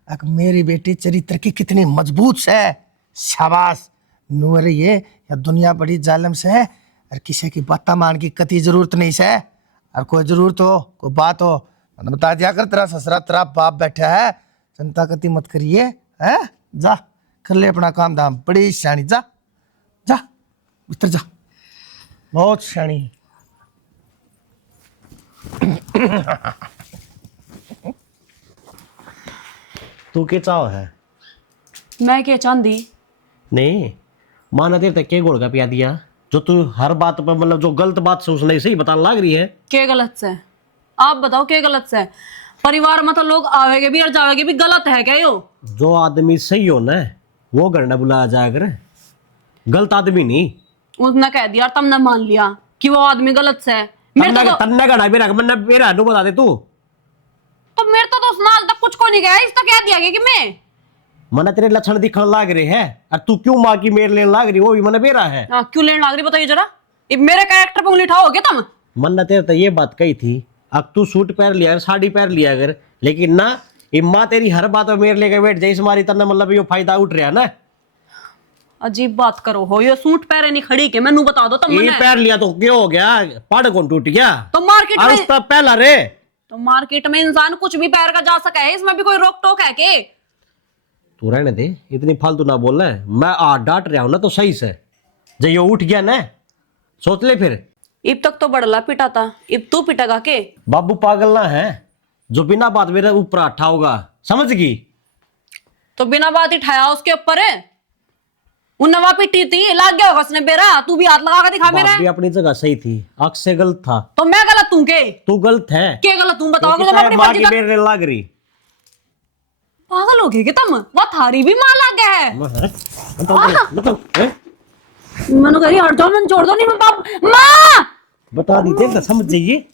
अक मेरी बेटी चरित्र की कितनी मजबूत है, शाबाश। नूर ये या दुनिया बड़ी जालिम से है, और किसी की बात मान की कति जरूरत नहीं है, और कोई जरूरत हो कोई बात हो तो बता दिया कर, तेरा ससुरा तेरा बाप बैठा है, चिंता कति मत करिए, है? जा कर ले अपना काम धाम, बड़ी शानी, जा जा भीतर जा, बहुत शानी। तू के चाव है? मैं क्या चांदी? नहीं, माँ ने देर तक के गोल का पिया दिया जो तू हर बात पर मतलब जो गलत बात से उसने सही बताने लग रही है। क्या गलत से? आप बताओ क्या गलत से? परिवार में तो लोग आवेगे भी और जावेगे भी, गलत है क्या यो? जो आदमी सही हो ना वो घर न बुलाया जाया करे, गलत आदमी नहीं। उसने कह दिया और तुमने मान लिया कि वो आदमी गलत से है। मेरे तो तन्ने का मेरा हड्डू बता दे तू। तो मेरे तो उसने आज तक कुछ को नहीं कहा, इसका कह दिया कि मैं मने तेरे लक्षण दिखने लाग रहे हैं, और तू क्यों माँ की मेरे लेने लाग रही, वो भी मने बेरा है। क्यों लेने लाग रही बताइए जरा, ये मेरे कैरेक्टर पे उंगली उठाओगे तुम? मन्ना तेरे तो ये बात कही थी, अब तू सूट पहन लिया साड़ी पहन लिया अगर, लेकिन ना ये माँ तेरी हर बात में मेरे लेके बैठ जाए, हमारी तरह मतलब ये फायदा उठ रहा ना। अजीब बात करो हो, ये सूट पहरे नहीं खड़ी के मैनू बता दो तुम। ये पहन लिया तो क्या हो गया, पाड़ कौन टूट गया? तो मार्केट में उसका पहला रे, तो मार्केट में इंसान कुछ भी पहन कर जा सका है, इसमें भी कोई रोक टोक है के? तू रहने दे, इतनी फालतू ना बोलना है। मैं आ डांट रहा हूं ना तो सही से, जब ये उठ गया ना सोच ले फिर। इब तक तो बड़ला पिटा था, इब तू पिटेगा के? बाबू पागल ना है जो बिना बात मेरे ऊपर अट्ठा होगा, समझ गई? तो बिना बात ही ठाया उसके ऊपर है, वो नवा पिटी थी, लाग गया होगा उसने बेरा, तू भी हाथ लगा कर दिखा मेरा। बाप भी अपनी जगह सही थी, आंख से गलत था। तो मैं गलत हूं के? तू गलत है। क्या गलत हूं बताओगे? तो तो मैं अपनी माँ मर्जी की का मेरे लाग रही। पागल हो गए कि तुम? वो थारी भी मां लग गया है। मनु करी हट जाओ, मैं छोड़ दो नहीं, मैं बाप मां बता दी देर समझ जाइए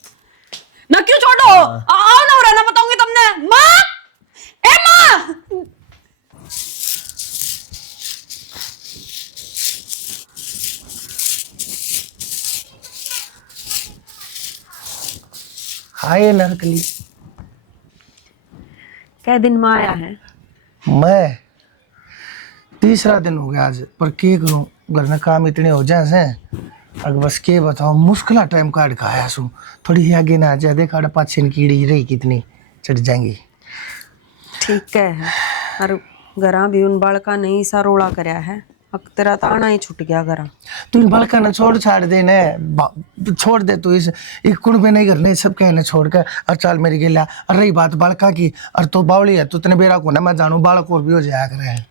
ना, क्यों छोड़ो? आओ ना, रहना बताऊंगी तुमने। मां, ए मां, हाय नरकली, कै दिन में आया है? मैं 3रा दिन हो गया आज, पर के करूं, घर में काम इतने हो जाए से, अगर बस के बताओ मुश्किल टाइम काट खाया सू, थोड़ी आगे ना आ जाए, देखा पाछे कीड़ी रही कितनी चढ़ जाएंगी। ठीक है, और घरा भी उन बालका नहीं सा रोड़ा करया है, अब तेरा तो आना ही छूट गया घरा। तू इन बालका ने छोड़ छाड़ दे ने, छोड़ दे तू इस एक कुंड नहीं करने सब कहने छोड़ कर, और चल मेरी गिला। और रही बात बालका की, और तो बावली है, तू तने बेरा को ना मैं जानू, बालक और भी हो जाया करे है।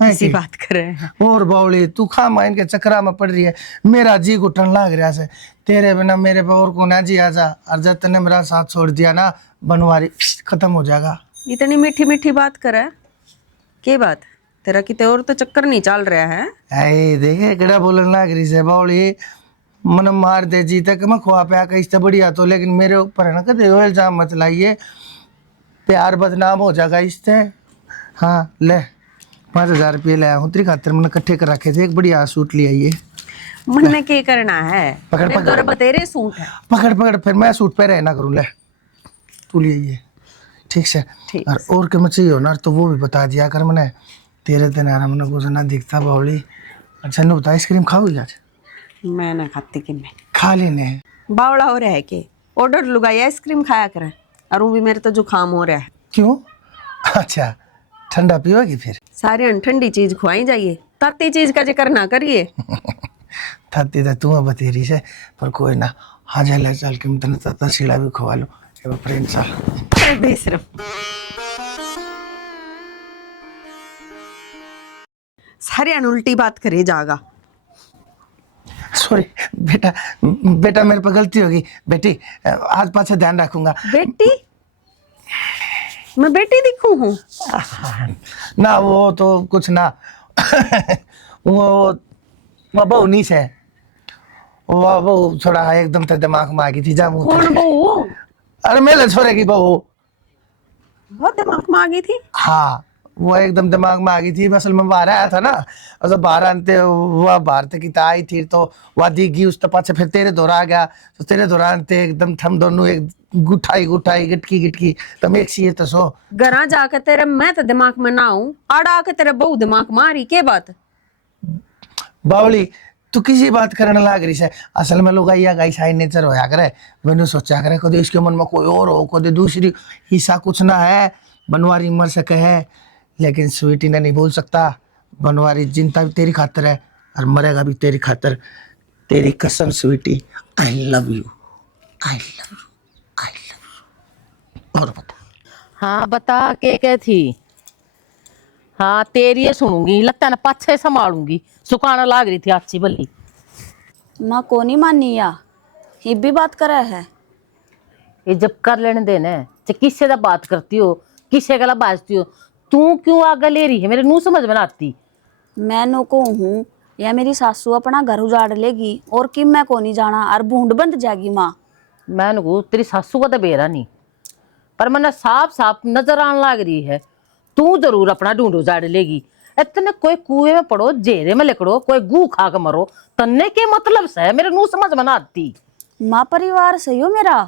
ऐसी बात कर रहे हैं। और बावली तू खा माइन के चक्रा में पड़ रही है, मेरा जी घुटन लाग रहा से, तेरे बिना मेरे पे और को ना जी आ जा, और जब तने मेरा साथ छोड़ दिया ना बनवारी खत्म हो जाएगा। इतनी मीठी मीठी बात कर रहा है, के बात? तेरा किते और तो चक्कर नहीं चल रहा है? ऐ देखे गड़ा बोलन लाग रही से बावली, मन मार दे जी तक मैं खुआ पिया का इससे बढ़िया तो, लेकिन मेरे ऊपर है ना कदे वो इल्जाम मत लाइए, प्यार बदनाम हो जाएगा इससे। हाँ ले 5000 रुपये लाया हूँ तेरी खातिर, मैंने इकट्ठे कर रखे थे, एक बढ़िया सूट ले आइए। मन में क्या करना है? पकड़ पकड़ बतेरे सूट है, पकड़ पकड़, फिर मैं सूट पे रहना करूँ, ले तू ले आइए, ठीक से। और क्या चाहिए हो ना तो वो भी बता दिया कर, मैंने तेरे दिन यार मैंने कुछ ना दिखता बावली। अच्छा ने बता आइसक्रीम खाओगी आज? मैं ना खाती कि मैं खा लेने बावड़ा हो रहा है के ऑर्डर लुगाई आइसक्रीम खाया करे, और वो भी मेरे तो जुकाम हो रहा है। क्यों? अच्छा ठंडा पियोगी फिर? सारे ठंडी चीज खुआई जाइए, ताती चीज का जिक्र ना करिए। ताती तो तू बतेरी से, पर कोई ना, हाँ चल चल के मैं तेने ताता सीढ़ा भी खवा लो प्रेम साल बेशरम। सारे उल्टी बात करे जागा। सॉरी बेटा, बेटा मेरे पर गलती होगी बेटी, आज पाछा ध्यान रखूंगा। बेटी? मैं बेटी दिखूं हूँ? ना वो तो कुछ ना, वो बहू नीस है, वो थोड़ा एकदम तो दिमाग में आ गई थी जा मुंह कौन बहू? अरे मेरे छोरे की बहू। बहुत दिमाग में आ गई थी। हाँ वो एकदम दिमाग में आ गई थी। असल में बाहर आया था ना, और जब बाहर आते वह बाहर तक की आई थी तो वह दिखी उस पास फिर तेरे दौरा आ गया, तो तेरे दौरान ते एकदम थम दोनों एक गुठाई गुठाई गिटकी गिटकी तम एक सी तो सो घरा जाकर तेरे मैं तो दिमाग में ना हूँ, आड़ा आके तेरे बहू दिमाग मारी के बात? बावली तू किसी बात करने लाग रही है। असल में लोग आइया गाई साइड नेचर होया करे, मैंने सोचा करे कभी इसके मन में कोई और हो, कभी दूसरी हिस्सा कुछ ना है। बनवारी मर सके है लेकिन स्वीटी ने नहीं भूल सकता। बनवारी जिंदा भी तेरी खातर है और मरेगा भी तेरी खातर। तेरी कसम sweetie, I love you, I love you, I love you. और बता। हाँ बता के थी। हाँ तेरी ये सुनूंगी, लगता है ना पाछे संभालूंगी। सुखाना लाग रही थी अच्छी भली। माँ को नहीं मानी या ये भी बात करा है। ये जब कर लेने देना किससे दा बात करती हो, किससे गला बाजती हो, तू क्यों आगे ले रही है? मेरे नू समझ में ना आती। मैं नो को हूँ या मेरी सासू अपना घर उजाड़ लेगी और कि मैं को नहीं जाना और बूंद बंद जाएगी माँ। मैं नु तेरी सासू का तो बेरा नहीं, पर मैंने साफ साफ नजर आने लग रही है तू जरूर अपना ढूंढ उजाड़ लेगी। इतने कोई कुएं में पड़ो, जेरे में लिकड़ो, कोई गू खा के मरो, तन्ने के मतलब से मेरे नू समझ में ना आती। माँ परिवार सही हो मेरा,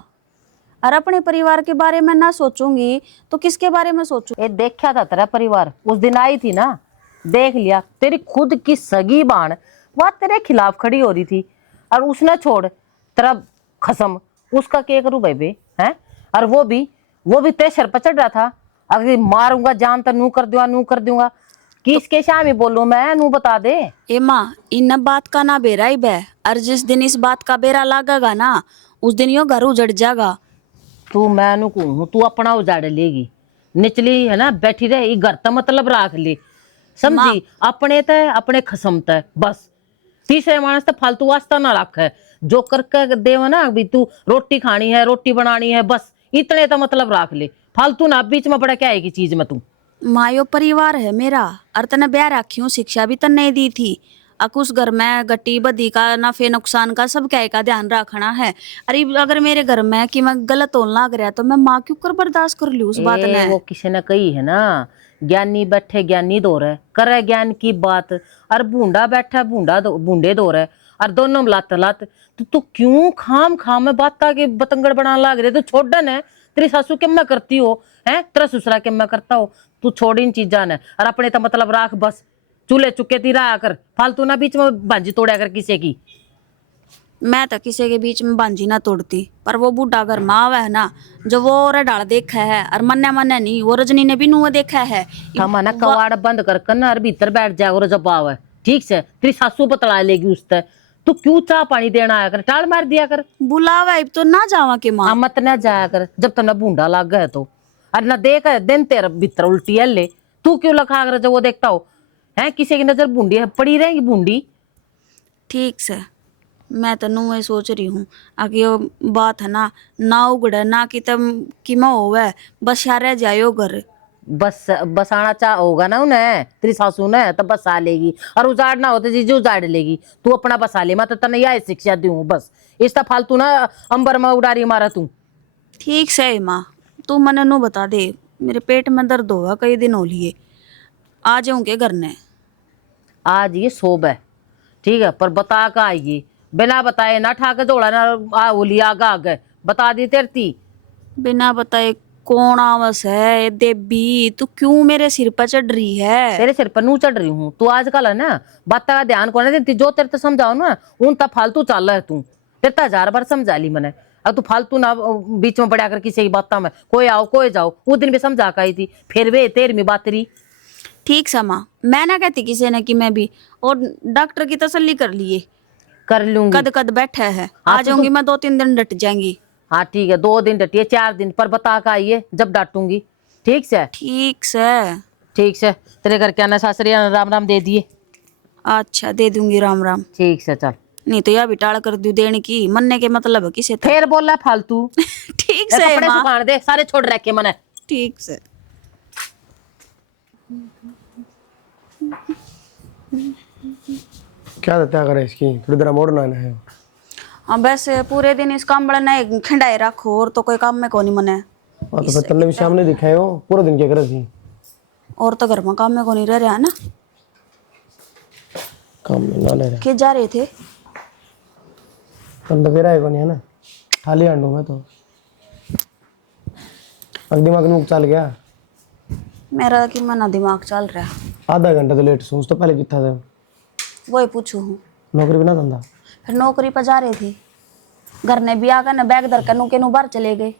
और अपने परिवार के बारे में ना सोचूंगी तो किसके बारे में सोचूं? ये देखा था तेरा परिवार, उस दिन आई थी ना, देख लिया तेरी खुद की सगी बाण वह तेरे खिलाफ खड़ी हो रही थी, और उसने छोड़ तेरा खसम उसका क्या करूं बेबे हैं? और वो भी तेरे सर पर चढ़ रहा था, अगर मारूंगा जान तो नू कर दूंगा किसके शामी बोलूं मैं, नू बता दे। ए माँ इन बात का ना बेरा ही बे, और जिस दिन इस बात का बेरा लागेगा ना उस दिन यो घर उजड़ जाएगा। तू मैं नू कहूं तू अपना उजाड़ लेगी, निचली है ना बैठी रहे घर तो मतलब राख ले, समझी? अपने तय अपने खसम तय बस, तीसरे मानस तो फालतू वास्ता ना रख है। जो करके देव ना भी तू रोटी खानी है, रोटी बनानी है, बस इतने तो मतलब राख ले, फालतू ना बीच में पड़ा क्या आएगी चीज में तू। माँ यो परिवार है मेरा, और तने ब्याह रखी हूँ, शिक्षा भी तने दी थी। अकुस घर में गट्टी बदी का नफे नुकसान का सब क्या का ध्यान रखना है। अरे अगर मेरे घर में कि मैं गलत होने लग रहा तो मैं माँ क्यों कर बर्दाश्त कर लूँ उस बात ने। वो किसी ने कही है ना, ज्ञानी बैठे ज्ञानी दौर है, करे ज्ञान की बात, और बूंडा बैठा बूंडे दौर है, और दोनों में लात तो तू क्यों खाम में बात के बतंगड़ बनाने लग रहे? तू छोड़न है, तेरी सासू के मैं करती हो है, तेरा ससुरा के मैं करता हो, तू छोड़ इन चीजा ने और अपने तो मतलब राख बस। चूल्हे चुके ती रहा कर, फालतू ना बीच में भांजी तोड़ा कर किसी की। मैं तो किसी के बीच में बांझी ना तोड़ती, पर वो बूढ़ा घर माँ है ना जो वो और डाल देखा है, और मन्ने नहीं वो रजनी ने भी नुआ देखा है। ना कवाड़ बंद कर ना और भीतर बैठ जाए और जब आवे ठीक से तेरी सासू बतला लेगी उससे। तू क्यों चाह पानी देना आया कर, टाल मार दिया कर। बुलावा तो ना जावा के माँ। मत ना जाया कर जब तक बूंडा लग गए तो, और ना देख दिन तेरा भीतर उल्टी है ले, तू क्यों लखा कर जब वो देखता हो है किसी की नजर बूंदी है पड़ी रहेगी बूंदी। ठीक से मैं तो नुए सोच रही हूँ आगे यो बात है ना उगड़े ना कि तम कि मैं होवे बस यार जायो घर। बस आना चाह होगा ना उन्हें, तेरी सासू ने तो बसा लेगी, और उजाड़ना हो तो जीजू उजाड़ लेगी, तू अपना बसा ले। मैं तो तने यह शिक्षा दूं बस, इसका फालतू ना अंबर में उड़ारी मारा तू। ठीक से माँ तू मने नु बता दे, मेरे पेट में दर्द होगा कई दिन हो लिए, आ जाऊंगे घर ने। आज ये सोब है ठीक है, पर बता का आइए, बिना बताए ना ठाके जोड़ा ना बोली आगे बता दी तेरती। बिना बताए कौन आवस है देवी, तू क्यों मेरे सिर पर चढ़ रही है? तेरे सिर पर नू चढ़ रही हूँ, तू आजकल है ना बात का ध्यान कौन देती, जो तेरे तो समझाओ ना उन तब फालतू चाल है तू, तेरे तो 1000 बार समझा ली मैंने, अब तू फालतू ना बीच में बढ़ा कर किसी की बात में कोई आओ कोई जाओ, उस दिन भी समझा कर आई थी, फिर वे 13वीं बात रही। ठीक समा मैं ना कहती किसी ने कि मैं भी, और डॉक्टर की तसल्ली कर लिए, कर लूंगी कद बैठा है, आ जाऊंगी मैं 2-3 दिन डट जाएंगी। हाँ ठीक है 2 दिन डटिए 4 दिन पर बता का आइए जब डांटूंगी। ठीक से ठीक से ठीक से तेरे घर के आना सासरी राम राम दे दिए। अच्छा दे दूंगी राम राम। ठीक से चल, नहीं तो यह भी टाल कर दू देने की, मनने के मतलब है किसे फिर बोला फालतू। ठीक से कपड़े माँ। सुखाने दे सारे छोड़ रखे मने। ठीक से क्या देता करे इसकी थोड़ी देर मोड़ना है। हाँ वैसे पूरे दिन इस काम बड़ा नहीं खिंडाए रखो और तो कोई काम में कोनी मने। और तो फिर तन्ने भी सामने दिखाए हो पूरा दिन क्या करे थी। और तो घर में काम में कोनी रह रहा है ना। काम में ना ले रहे के जा रहे थे? तन्ने फिर आए को नहीं है ना, खाली आंडू में तो दिमाग में चल गया। मेरा कि मना दिमाग चल रहा है। आधा घंटा तो लेट सोच तो पहले कितना था वही पूछू हूँ। नौकरी बिना धंधा। फिर नौकरी पर जा रहे थे, घर ने भी आकर न बैग धर कर नु के नु बाहर चले गए।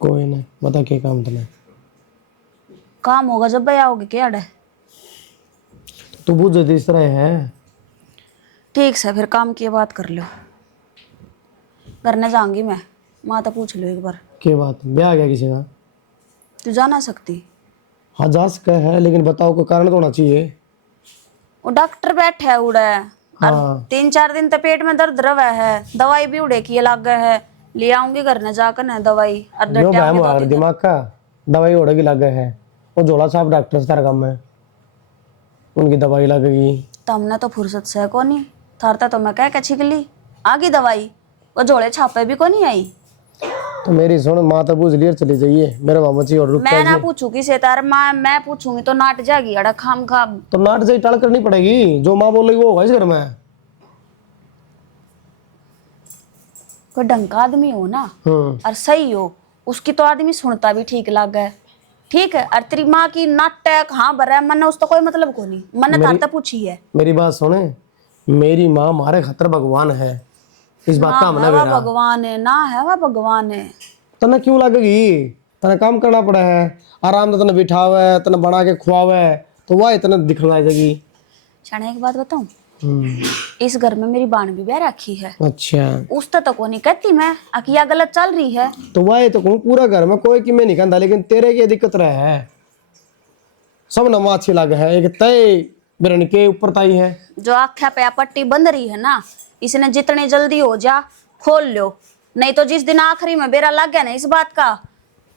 कोई नहीं बता क्या काम था। काम होगा जब भैया आओगे क्या अड़े। तू पूछ जाती इस तरह है। ठीक है फिर काम की बात कर लो। घर ने जाऊंगी मैं, माँ तो पूछ लो एक बार। क्या बात ब्याह आ गया किसी का? तू जा ना सकती? हाँ जा सका है लेकिन बताओ कोई कारण तो होना चाहिए। वो डॉक्टर बैठे है उड़े और हाँ 3-4 दिन तो पेट में दर्द रहा है, दवाई भी उड़े की लग गए है। ले आऊंगी घर ने जाकर ना दवाई और यो बहम आ दिमाग का दवाई उड़ेगी लग गए है। वो झोला साहब डॉक्टर से तारा काम है, उनकी दवाई लगेगी। तो हमने तो फुर्सत से को नहीं थारता तो मैं कह के छिक ली आगी दवाई। वो झोले छापे भी को नहीं आई। तो मेरी सुन माँ तो पूछ लिया चली जाइए मेरे मामा जी और रुक मैं ना पूछूंगी से तार माँ, मैं पूछूंगी तो नाट जाएगी अड़ा खाम खाम। तो नाट से टाल करनी पड़ेगी, जो माँ बोलेगी वो होगा इस घर में। कोई ढंग का आदमी हो ना और सही हो उसकी तो आदमी सुनता भी ठीक लग गए। ठीक है और तेरी माँ की नाटक हाँ भरा है मैंने उसका कोई मतलब को नहीं। मैंने तार पूछी है। मेरी बात सुने, मेरी माँ हमारे खतर भगवान है, इस बात का हमने बेरा भगवान है ना है वह भगवान है। तना क्यों लगेगी? तना काम करना पड़ा है, आराम से तना बिठावे तना बना के खुआवे तो वह इतना दिखलाई देगी। शाने एक बात बताऊं, इस घर में मेरी बाण भी ब्याह रखी है। अच्छा उस तो को नहीं कहती मैं अकिया गलत चल रही है। तो वह तो कहूँ पूरा घर में कोई कि मैं नहीं कहता लेकिन तेरे की दिक्कत रहा है। सब नमा अच्छी लगे है एक तय बिरन के ऊपर ताई है जो आख्या पे पट्टी बंद रही है ना, इसने जितनी जल्दी हो जा खोल लो, नहीं तो जिस दिन आखिरी में बेरा लग गया ना इस बात का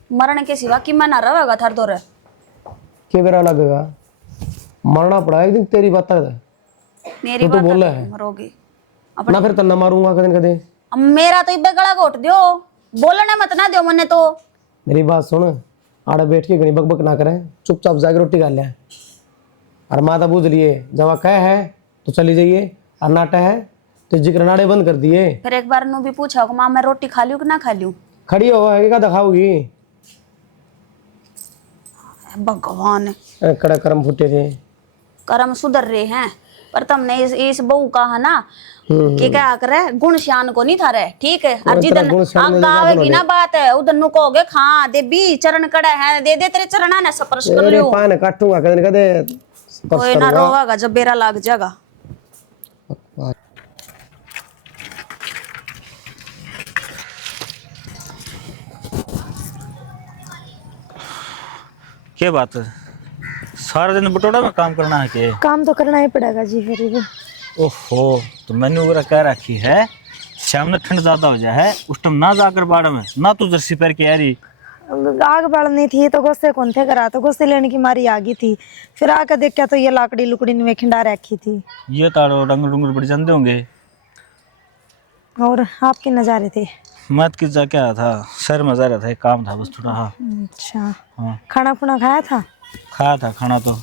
मरने के सिवा कि मैं ना रहेगा थार दौर। क्या बेरा लगेगा? मरना पड़ा एक दिन तेरी बात है। मेरी तो बात बोला है मरोगी ना फिर तना मारूंगा कदे कदे। अब मेरा तो इब्बे गला घोट दियो, बोलने मत ना दियो मने तो। मेरी बात सुन, आड़े बैठ के गनी बकबक ना करें, चुपचाप जाके रोटी खा ले। और माता पूछ लिए जब कह है तो चली जाइए और नाटा है तो जिक्र नाड़े बंद कर दिए। फिर एक बार नु भी पूछा कि माँ मैं रोटी खा लूं कि ना खा लूं। खड़ी हो क्या दिखाओगी? भगवान कड़ा कर्म फूटे थे, कर्म सुधर रहे हैं पर तुमने इस बहू का है ना कि क्या करे गुण श्यान को नहीं था रहे। ठीक है और जिधर आगा आवेगी ना बात है उधर नु कहोगे खां देवी चरण कड़े हैं दे दे तेरे चरणा ने स्पर्श कर लियो। पान काटूंगा कदे कदे कोई ना रोवागा जब बेरा लग जाएगा। क्या बात है, सारा दिन बटोड़ा में काम करना है के? काम तो करना ही पड़ेगा जी फिर भी। ओहो तो मैंने वगैरह कह रखी है शाम में ठंड ज्यादा हो जाए उस टाइम ना जाकर बाड़ में ना तू जर्सी पैर के आ रही। आग बढ़नी थी तो गुस्से कौन थे करा तो गुस्से लेने की मारी आ गई थी। फिर आकर देखा तो ये लाकड़ी लुकड़ी में खिंडा रखी थी। ये तारो डंगर डुंगर बढ़ जाते होंगे। और आपके नजारे थे? मत किस जाके आया था, शहर में जा रहा था, एक काम था बस थोड़ा। हाँ अच्छा हाँ खाना खुना खाया था? खाया था खाना तो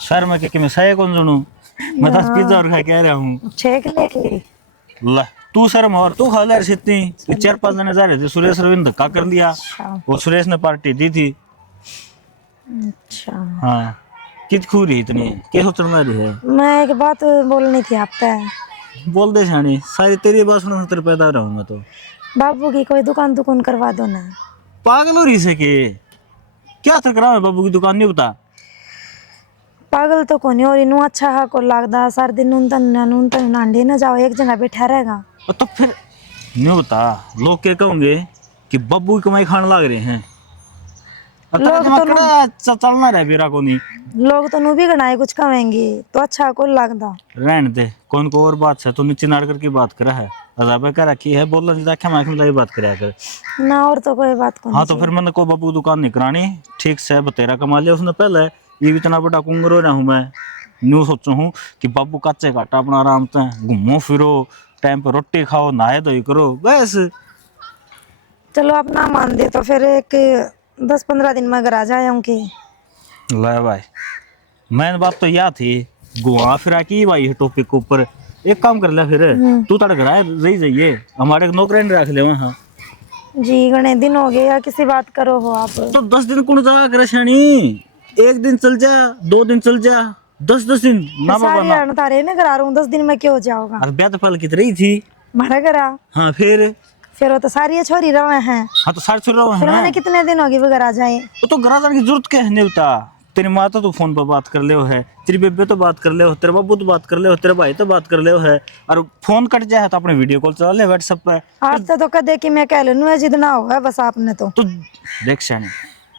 शहर में के मैं सही कौन सुनूं, मैं 10 पिज्जा और खा के आ रहा हूँ। छेक लेके ला तू शर्म और तू खा ले इतनी 4-5 जने जा रहे थे, सुरेश रविंद्र धक्का कर दिया। वो सुरेश ने पार्टी दी थी। अच्छा हाँ कित खू रही इतनी क्या सोच रही है? मैं एक बात बोलनी थी आपसे। बोल दे शानी, सारी तेरी बात सुनने से पैदा रहा हूँ मैं तो। बाबू की कोई दुकान दुकान करवा दो ना। पागल हो रही से के क्या असर करा है बाबू की दुकान नहीं बता। पागल तो कोनी और इनू अच्छा है को लागदा सार दिन नून तन नांडे ना जाओ एक जगह बैठा रहेगा। तो फिर नहीं बता लोग क्या कहोगे कि बब्बू की कमाई खाने लग रहे हैं। चलना रहे बेरा को नहीं लोग तो नू भी गनाए कुछ कहेंगे तो अच्छा को लागदा रहने दे। कौन को और बात है तो नीचे नाड़ करके बात करा है अजाबे का रखी है बोल रखा मैं बात कराया कर ना और तो कोई बात को। हाँ तो फिर मैंने कोई बाबू दुकान नहीं करानी ठीक से बतेरा कमा लिया उसने पहले। ये भी इतना बड़ा कुंगर हो रहा हूँ मैं न्यू सोचो हूँ कि बाबू कच्चे घाटा अपना आराम से घूमो फिरो, टाइम पर रोटी खाओ, नहाए धोई करो बस। चलो अपना मान दे तो फिर एक 10-15 दिन में घर आ जाऊंगी। ले भाई, मैंने बात तो यह थी, घुमा फिरा की भाई टॉपिक के ऊपर। एक काम कर ले फिर, तू तारे घर रही जाइए, हमारे नौकरी रख ले वहाँ। जी घने दिन हो गए, या किसी बात करो हो आप। तो 10 दिन कौन जा करे शानी, 1 दिन चल जा, 2 दिन चल जा, 10 दिन ना बाबा सारी ना। तारे ना करा रहा हूँ, 10 दिन में क्यों हो जाओगा। अरे ब्याह तो पहले कितनी थी हमारा करा। हाँ फिर वो तो सारी छोरी रहे हैं। हाँ तो सारे छोड़ रहा फिर है मैंने कितने दिन हो गए वो घर आ जाए। तो घर जाने की जरूरत क्या है नहीं बता। तेरी माता तो फोन पर बात कर ले हो है, तेरी बेबे तो बात कर ले हो, तेरे बाबू तो बात कर ले हो, तेरे भाई तो बात कर ले हो है, और फोन कट जाए तो अपने वीडियो कॉल चला ले व्हाट्सएप पे। आज तो कदे कि मैं कह लूँ जिद ना होगा बस आपने तो देख शानी,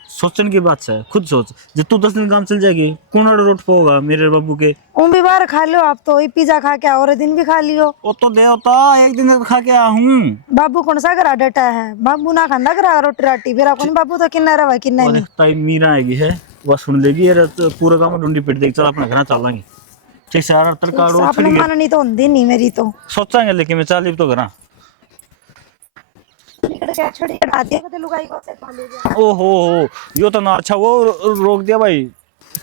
सोचने की बात है, खुद सोच, जब तू 10 दिन काम चल जाएगी कौन रोट पाओगा मेरे बाबू के। भी बाहर खा लो आप तो, पिज्जा खा के और दिन भी खा लियो। वो तो दे होता, एक दिन खा के आया हूँ। बाबू कौन सा करा डटा है, बाबू ना खांदा करा रोटी राटी, फिर अपन बाबू तो किन्ना रहा किन्ना नहीं। ताई मीरा आएगी है, वह सुन लेगी यार, तो पूरा काम ढूंढी पिट देगी, चल अपने घर चलेंगे। ठीक सारा तरकाड़ो अपने माननी तो होंदी नहीं मेरी तो, सोचांगे लेकिन मैं चाली तो घर। ओहो यो तो ना अच्छा वो रोक दिया भाई,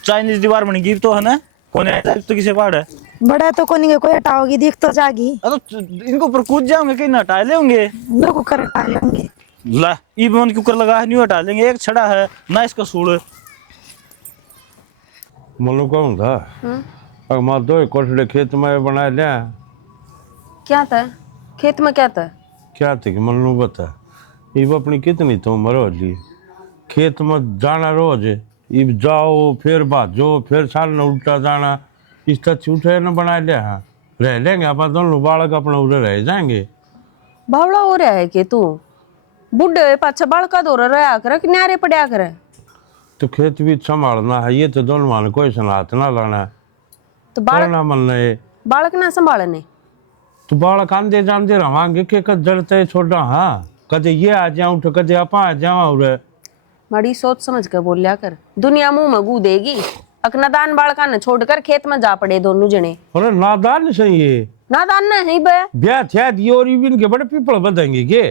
चाइनीज दीवार बन गई तो है ना, कौन है तो किसे पहाड़ है बड़ा तो कोई हटाओगी, दिख तो जागी। तो इनको ऊपर कूद जाओगे कहीं हटा ले होंगे, लोग कर हटा लेंगे। ला ई बन के ऊपर लगा है नहीं हटा लेंगे, एक छड़ा है ना इसका सूड़। मनु कहूँ था अगर मैं 2 कोठड़े खेत में बना लिया। क्या था खेत में, क्या था? क्या थी कि मनु बता, ये अपनी कितनी तो उम्र हो ली, खेत में जाना रोज, ये जाओ फिर भाजो फिर साल न उल्टा जाना, इस तरह छूटे न बना लिया। हाँ रह लेंगे अपन दोनों बालक अपने उधर रह जाएंगे। बावड़ा हो रहा है कि तू बुढ़े हुए पाछा बालका दो रहा कर कि न्यारे पड़ा कर। तो खेत भी संभालना है, ये तो दोनों मान कोई हाथ ना लाना है, तो बालक ना मन है बालक ना संभालने, तो बालक आंदे जाते रवांगे के कद जड़ते छोड़ा। हाँ कदे ये आ जाऊं तो कदे आप आ जाओ। और बड़ी सोच समझ कर बोलिया कर, दुनिया मुंह में गू देगी। अकनादान बालका ने छोड़कर खेत में जा पड़े दोनों जने। अरे नादान सही है, नादान नहीं बे, ब्याह थया दिए और इबिन के बड़े पीपल बदेंगे के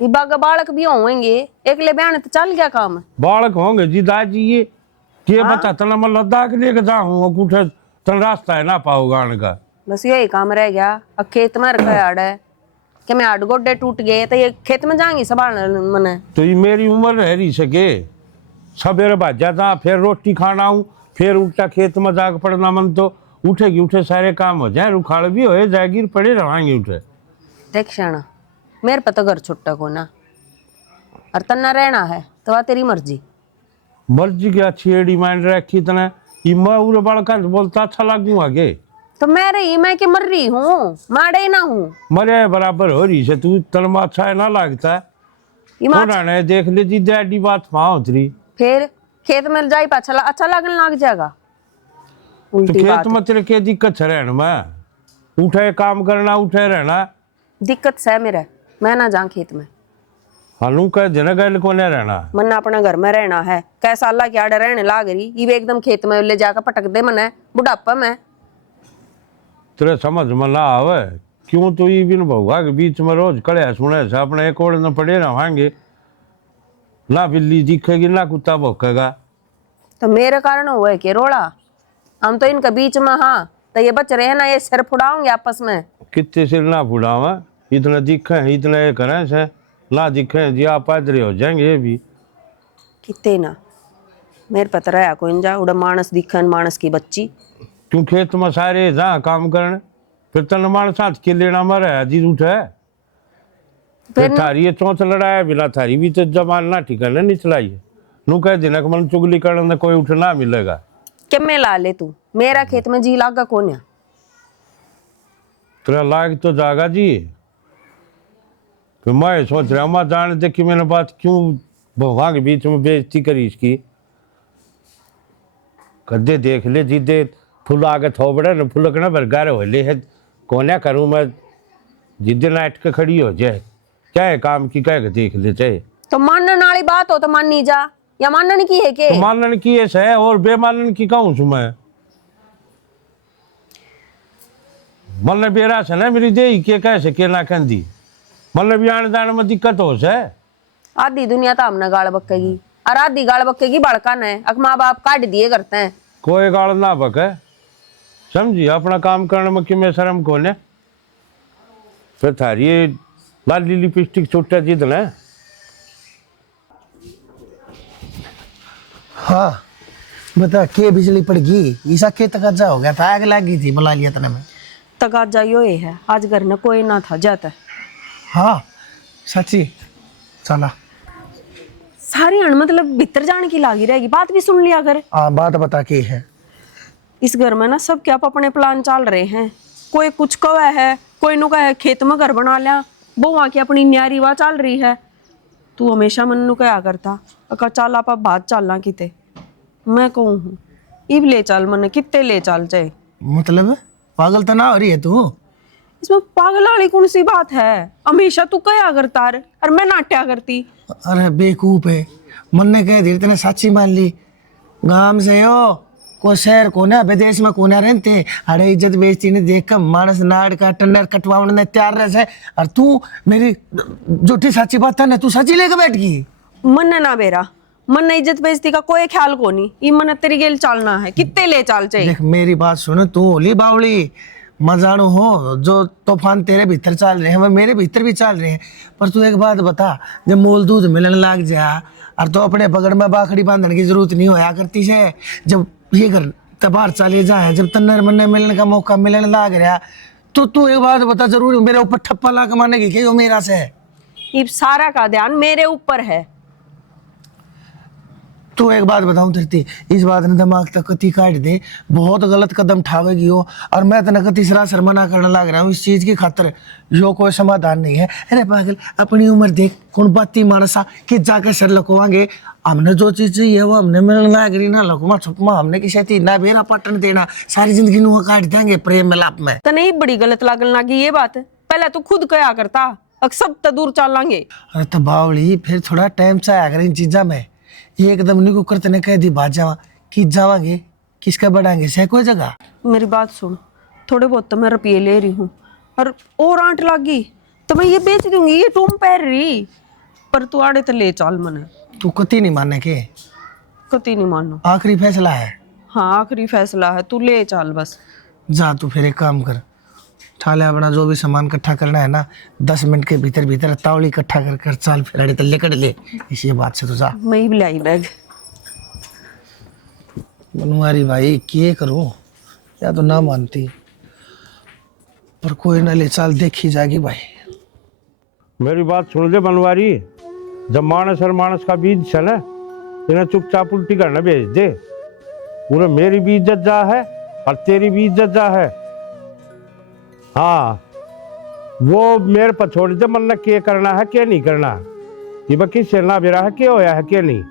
ये बागा बालक भी होंगे, एकले बयान तो चल गया काम। बालक होंगे जी दाजी ये के बता तना मैं लद्दाख लेके जाऊं कुछ तन रास्ता है ना पाओगा आने का, बस यही काम रह गया। अब खेत में रखा आड़ है कि मैं आड़ गोड्डे टूट गए तो ये खेत में जाएंगी संभालने मने। तो ये मेरी उम्र रह रही सके, सवेरे भाजा था फिर रोटी खाना हूँ फिर उल्टा खेत में जाकर पड़ना, मन तो उठेगी उठे सारे काम हो जाए, रुखाड़ भी हो जाएगी पड़े रहेंगे उठे। देख शाना, मेरे पता घर छुट्टा को ना, और तन्ना रहना है तो वह तेरी मर्जी। मर्जी की अच्छी एडी माइंड रखी तने, ये मैं उरे बड़का बोलता अच्छा लागू आगे। तो मैं रही, मैं के मर रही हूँ, माड़े ना हूँ, मरे बराबर हो रही से तू तनमा अच्छा है ना लगता है। पुराने देख ले जी डैडी बात वहां उतरी, फिर खेत में जाई पाछा अच्छा लगने लग जाएगा। तो उल्टी खेत बात, में तेरे क्या दिक्कत है रहने में, उठे काम करना उठे रहना। दिक्कत है मेरे, मैं ना जा खेत में। हालू कह देना गैल को नहीं रहना, मन अपना घर में रहना है। कैसा अल्लाह की आड़े रहने लाग रही, ये एकदम खेत में ले जाकर पटक दे मने बुढ़ापा में। तेरे समझ में ना आवे क्यों तो ये बिन भौगा के बीच में रोज कड़े सुने से अपने एक ओर न पड़े रहेंगे, ना बिल्ली दिखेगी ना कुत्ता भौंकेगा। तो मेरे कारण हुआ है कि रोड़ा, हम तो इनके बीच में। हाँ तो ये बच रहे ना, ये सिर फुड़ाओगे आपस में। कितने सिर ना फुड़ावा, इतना दिखे इतना ये करें से ना दिखे जी आप पैदरे हो जाएंगे ये भी। कितने ना मेरे पता रहा कोई जा उड़ा मानस दिखन मानस की बच्ची। क्यों खेत में सारे जहाँ काम करने फिर तन मानस साथ के लेना मरे जी उठे फिर थारी ये चौथ लड़ाया बिना थारी भी तो जमान ना ठिकाने नहीं चलाई है। नू कह देना कि मन चुगली करने कोई उठ ना मिलेगा। क्या मैं ला ले तू, मेरा खेत में जी लागा कौन है? तेरा लाग तो जागा जी, तो मैं सोच रहा मैं जान दे कि मैंने बात क्यों भगवान के बीच में बेइज्जती करी इसकी। कदे देख ले जिदे फूल आगे थोबड़े न फुलकना बरगार हो ले है कोने करूँ मैं, जिदे नाइट के खड़ी हो जाए क्या काम की कह देख ले चाहे। तो मानने वाली बात हो तो माननी जा, या मानने की है के? तो मानन की ऐसा है और बेमानन की कहूँ मैं, मतलब बेरा से ना मेरी दे के कैसे के ना कंदी मतलब भी आने जाने में दिक्कत हो से आधी दुनिया तो हमने गाड़ बक्केगी और आधी गाड़ बक्केगी बड़का ने अक माँ बाप काट दिए करते हैं। कोई गाल ना बके समझी अपना काम करने में कि मैं शर्म कोने फिर थारी ये लाली लिपस्टिक छोटा जिद ना हाँ बता के बिजली पड़ गई ईसा के तकज्जा हो गया था आग लग गई थी बुला लिया तने में तक जाइयो ये है आज घर में कोई ना था जाता हाँ सच्ची चला सारी अण मतलब भीतर जाने की लागी रहेगी बात भी सुन लिया कर। हाँ बात बता के है इस घर में ना सब क्या अपने प्लान चल रहे हैं कोई कुछ कवा है कोई नु कहे खेत में घर बना लिया वो वहाँ की अपनी न्यारी वाह चल रही है। तू हमेशा मन नु क्या करता अका चल आप बात चलना किते मैं कहूँ हूँ इब ले चल मन कितने ले चल जाए मतलब पागल तो ना हो रही है तू इसमें पागल वाली कौन सी बात है हमेशा तू क्या करता और मैं नाट्या करती। अरे बेवकूफ है मन ने कह दी तेने सच्ची मान ली गांव से हो को शहर कोना विदेश में कोना रहते अरे इज्जत बेचती ने देख कर मानस नाड़ का टंडर कटवाने ने तैयार रह से और तू मेरी झूठी सच्ची बात है ना तू सच्ची लेकर बैठ गई मन ना बेरा मन ने इज्जत बेइज्जती का कोई ख्याल को नहीं ई मन तेरी गेल चलना है कितने ले चल चाहिए। देख मेरी बात सुन तू होली बावली मजाणु हो जो तूफान तेरे भीतर चल रहे हैं वह मेरे भीतर भी चल रहे हैं पर तू एक बात बता जब मोल दूध मिलने लग जा और तो अपने बगड़ में बाखड़ी बांधने की जरूरत नहीं होया करती है जब ये घर तबार चले जाए जब तन्नर मन्ने मिलने का मौका मिलने लग रहा तो तू एक बात बता जरूर मेरे ऊपर ठप्पा ला कमाने की क्यों मेरा से ये सारा का ध्यान मेरे ऊपर है। तू एक बात बताऊं धरती इस बात ने दिमाग तक कति काट दे बहुत गलत कदम उठावेगी हो और मैं तेना कति सरासर मना करने लग रहा हूँ इस चीज की खातर यो कोई समाधान नहीं है। अरे पागल अपनी उम्र देख कौन बाती मानसा कि जाकर सर लकवाएंगे हमने जो चीज चाहिए वो हमने मिलने लग रही ना लकुमा छुपमा हमने किसी थी ना बेरा पाटन देना सारी जिंदगी नुआ काट देंगे प्रेम मिलाप में तो नहीं बड़ी गलत लागन लगी ये बात पहले तू खुद क्या करता अब सब तो दूर चल लांगे। अरे तो बावली फिर थोड़ा टाइम से आया कर इन चीजा में एकदम नहीं को करते ने कह दी बात जावा कि जावांगे किसका बढ़ाएंगे से कोई जगह। मेरी बात सुन थोड़े बहुत तो मैं रुपये ले रही हूँ और आंट लगी तो मैं ये बेच दूंगी ये टूम पैर रही पर तू आड़े तो ले चल मने तू कति नहीं मानने के कति नहीं मानना आखिरी फैसला है। हाँ आखिरी फैसला है तू ले चल बस जा तू फिर एक काम कर ठाले अपना जो भी सामान इकट्ठा करना है ना 10 मिनट के भीतर भीतर तावड़ी इकट्ठा कर कर चल फिर अड़े तल्ले कर ले इसी बात से तो जा। मैं ही लाई बैग बनवारी भाई किए करूं या तो ना मानती पर कोई ना ले चल देखी जाएगी भाई। मेरी बात सुन ले बनवारी जब मानस और मानस का बीज है ना इन्हें चुपचाप उल्टी करना भेज दे पूरे मेरी भी इज्जत जा है और तेरी भी इज्जत जा है। हाँ वो मेरे पर छोड़ दे मन के करना है क्या नहीं करना ये बाकी सेना बेरा है क्या होया है क्या नहीं।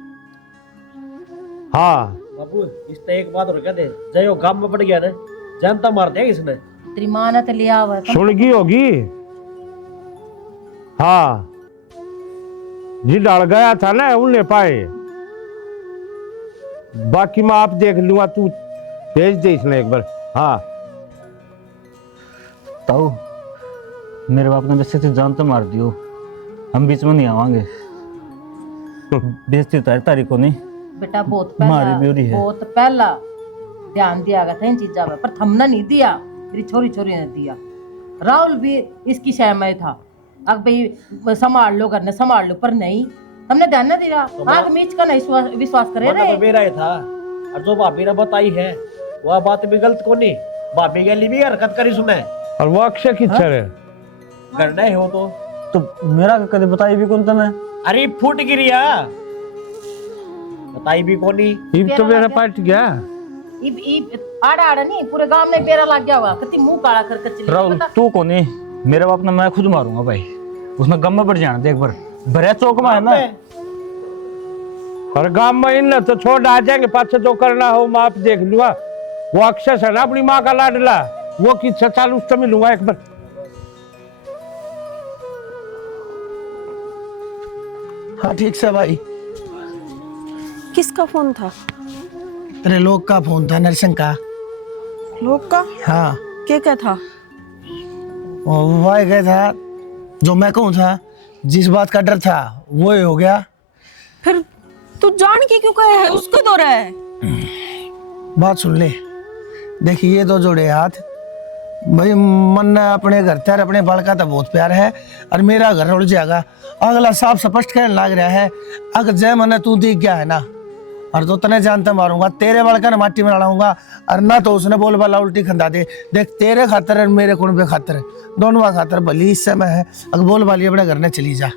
हाँ बाबू इस तो एक बात और कह दे जय गांव में पड़ गया ना जनता मार दिया इसने तेरी माँ ने तो लिया हुआ है सुन गई होगी। हाँ जी डाल गया था ना उन्हें पाए बाकी मैं आप देख लूंगा तू भेज दे इसने एक बार। हाँ ताऊ मेरे बाप ने वैसे तो जान तो मार दियो हम बीच में नहीं आवांगे बेइज्जती तो तारीख को नहीं बेटा बहुत मारी भी हो रही है। बहुत पहला ध्यान दिया गया था इन चीजा में पर थमना नहीं दिया मेरी छोरी छोरी ने दिया राहुल भी इसकी सहमत था अब भाई संभाल लो करने संभाल लो पर नहीं हमने ध्यान न दिया आग मीच का नहीं विश्वास करे मतलब रे तो मेरा ही था और जो भाभी ने बताई है वह बात भी गलत को नहीं भाभी के लिए भी हरकत करी सुने और वो अक्षय किधर है करना ही हो तो मेरा कदे बताई भी कौन तने अरे फूट गिरिया बताई भी कोनी इब तो मेरा पट गया आड़ा आड़ा नहीं पूरे गांव में बेरा लग गया हुआ कति मुंह काला कर चली राहुल तू को नहीं मेरे बाप ने मैं खुद मारूंगा भाई उसने गम में पड़ जाना देख बार भरे चौक में है ना और गांव में इन तो छोड़ आ जाएंगे पाछे जो करना हो मैं आप देख लूंगा। वो अक्षय है ना अपनी माँ का लाडला वो किस्सा चालू उससे मिलूंगा एक बार। हाँ ठीक से भाई। किसका फोन था? तेरे लोग का फोन था नरसिंह का। लोग का? हाँ क्या क्या था? वह गया था जो मैं कहूँ था, जिस बात का डर था वो ही हो गया। फिर तू जान के क्यों कहे है उसको दो रहा है? बात सुन ले, देखिए ये दो जोड़े हाथ भाई, मन अपने घर तर अपने बाल का तो बहुत प्यार है और मेरा घर उड़ जाएगा। अगला साफ स्पष्ट कहने लग रहा है, अगर जय मन तू दिख गया है ना, और तो तने जानते मारूंगा, तेरे बाल का माटी में लड़ाऊंगा, और ना तो उसने बोल वाला उल्टी खंदा दे। देख तेरे खातर और मेरे कुण पे खातर, दोनों खातर भली इस समय है। अगर बोल वाली अपने घर ने चली जा।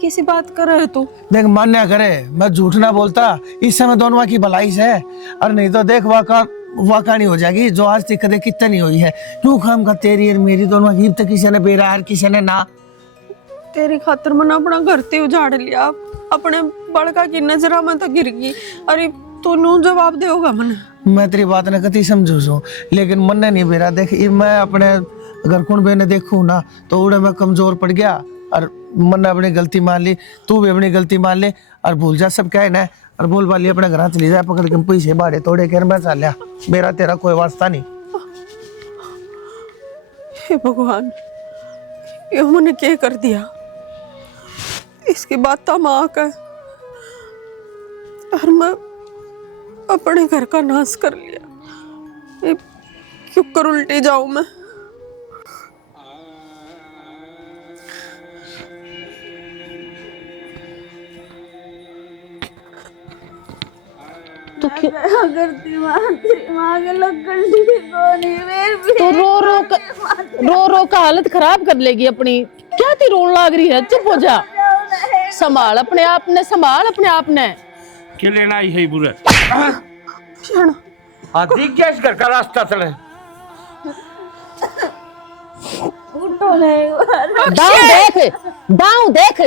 किसी बात कर रहे तू? देख मान्य करे, मैं झूठ ना बोलता, इस समय दोनों की भलाई है, और नहीं तो देख वाकई हो जाएगी जो आज तक कदे कितनी हुई है। क्यों खाम का तेरी और मेरी दोनों की तो किसी ने बेरा हर किसी ने ना। तेरी खातर मैंने अपना घर ते उजाड़ लिया, अपने बड़का की नजरा में तो गिर गई। अरे तू नू जवाब देगा मन? मैं तेरी बात ने कति समझू, लेकिन मन ने नहीं बेरा। देख मैं अपने अगर कुण बे ने देखूं ना तो उड़े मैं कमजोर पड़ गया, और मन ने अपनी गलती मान ली, तू भी अपनी गलती मान ले और भूल जा सब क्या है ना, और बोल वाली अपने घर चली जाए पकड़ के पैसे बाड़े तोड़े कर मैं चालिया। मेरा तेरा कोई वास्ता नहीं। हे भगवान, ये मैंने क्या कर दिया? इसकी बात तो माँ का, और मैं अपने घर का नाश कर लिया। ये क्यों कर उल्टी जाऊं मैं? तो क्यों अगर तेरी माँ के लोग गलती को नहीं तो रो रो का हालत खराब कर लेगी अपनी। क्या ती रोन लाग रही है? चुप हो जा, संभाल अपने आप ने, संभाल अपने आप ने। क्या लेना आई है बुरा? आदि क्या इस घर का रास्ता चले? उठो नहीं। दाऊ देख,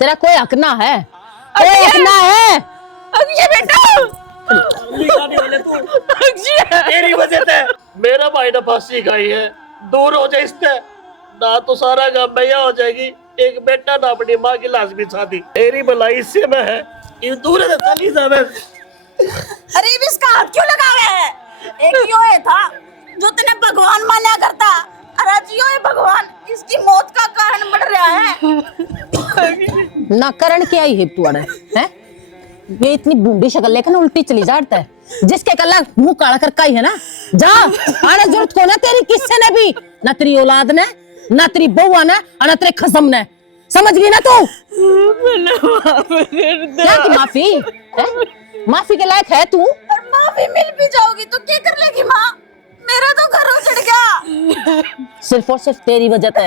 तेरा कोई हक ना है, कोई हक ना है। अक्षय बेटा, तेरी वजह से मेरा भाई ने फांसी खाई है। दूर हो जाए इससे, ना तो सारा काम भैया हो जाएगी, एक बेटा ना अपनी माँ की लाश बिछा दी। तेरी भलाई इससे में है, ये दूर है चली जावे। अरे इसका हाथ क्यों लगा है? एक यो है था जो तूने भगवान माना करता, और आज यो है भगवान इसकी मौत का कारण बन रहा है। ना करण क्या ही है तू अड़े है? ये इतनी बूंदी शक्ल लेकर ना उल्टी चली जाता है, जिसके कल्ला मुंह काला कर काई है ना। जा आने जरूरत को ना तेरी किससे ने भी, ना तेरी औलाद ने, ना तेरी बउआ ने, और ना तेरे खसम ने। समझ गई ना तू? क्या की माफी है? माफी के लायक है तू? और माफी मिल भी जाओगी तो क्या कर लेगी माँ? मेरा तो घर उजड़ गया सिर्फ और सिर्फ तेरी वजह से।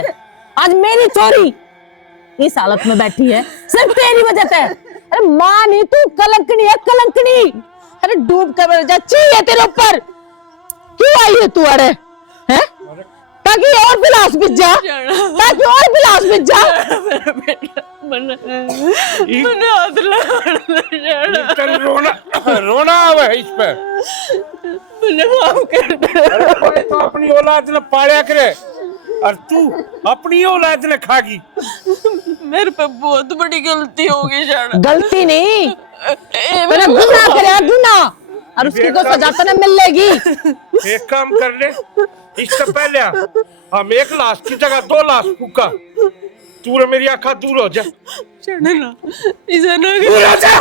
आज मेरी चोरी इस हालत में बैठी है सिर्फ तेरी वजह से। अरे माँ नहीं, तू कलंकनी है, कलंकनी। अरे डूब कर मर जा, चाहिए तेरे ऊपर। क्यों आई है तू अरे हैं? ताकि और बिलास बिच जा, ताकि और बिलास बिच जा। रोना आवे इस पे। तो अपनी औलाद ने पालिया करे और तू अपनी औलाद ने खागी। मेरे पे बहुत बड़ी गलती हो गई शायद। गलती नहीं, तूने गुनाह करे, गुनाह, और उसकी तो सजा तो मिलेगी। एक काम कर ले, इससे पहले हम एक लाश की जगह 2 लाश फूका, तू मेरी आंखा दूर हो जा। चढ़ना इसे ना दूर हो जा।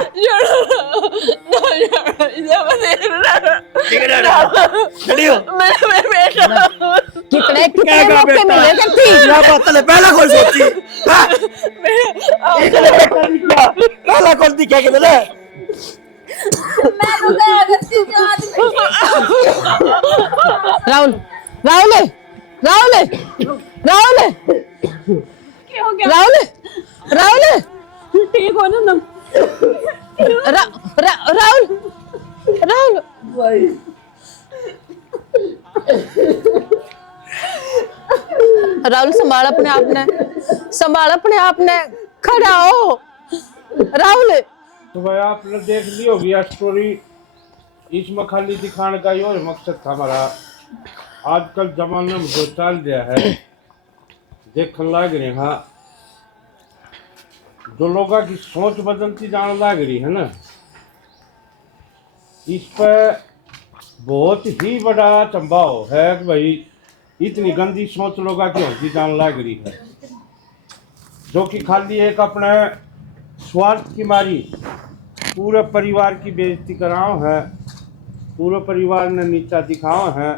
कितने कितने मौके मिले करती पहला कौन सोची? पहला कौन दिखा के मिले? मैं तो गया गलती से आदमी। राहुल राहुल राहुल राहुल क्या हो गया? राहुल राहुल ठीक हो ना तुम? राहुल राहुल राहुल संभाल अपने आप ने, संभाल अपने आप ने, खड़ा हो राहुल। तो भाई आपने देख ली होगी स्टोरी, इसमें खाली दिखाने का यो मकसद था हमारा। आजकल जमाने में जो चल गया है देखने लग रहे हैं, जो लोगों की सोच बदलती जाने लग रही है ना, इस पर बहुत ही बड़ा चंबाव है कि भाई इतनी गंदी सोच लोगा कि होती जान लग रही है, जो कि खाली एक अपने स्वार्थ की मारी पूरे परिवार की बेइज्जती कराओ है, पूरे परिवार ने नीचा दिखाओ है।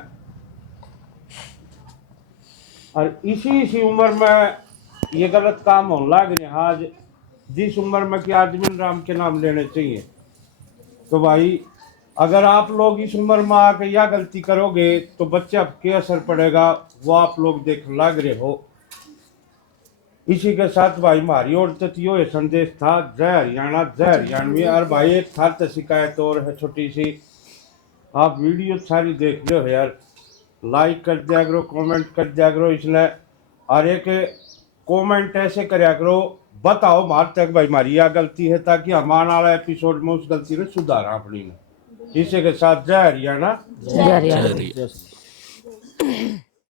और इसी उम्र में ये गलत काम होने लग रहे हैं। आज जिस उम्र में कि आदमी राम के नाम लेने चाहिए, तो भाई अगर आप लोग इस उम्र में आके यह गलती करोगे तो बच्चे अब क्या असर पड़ेगा वो आप लोग देख लग रहे हो। इसी के साथ भाई हमारी ओर तक यो ये संदेश था, जय हरियाणा जय हरियाणवी। और भाई एक खास शिकायत और है छोटी सी, आप वीडियो सारी देख लो यार, लाइक कर दिया करो, कमेंट कर दिया करो इसलिए, और एक कमेंट ऐसे करया करो बताओ हमारे तक भाई हमारी यह गलती है, ताकि हमारे वाला एपिसोड में उस गलती ने सुधारा अपनी ने। इसी के साथ जय हरियाणा जय हरियाणा।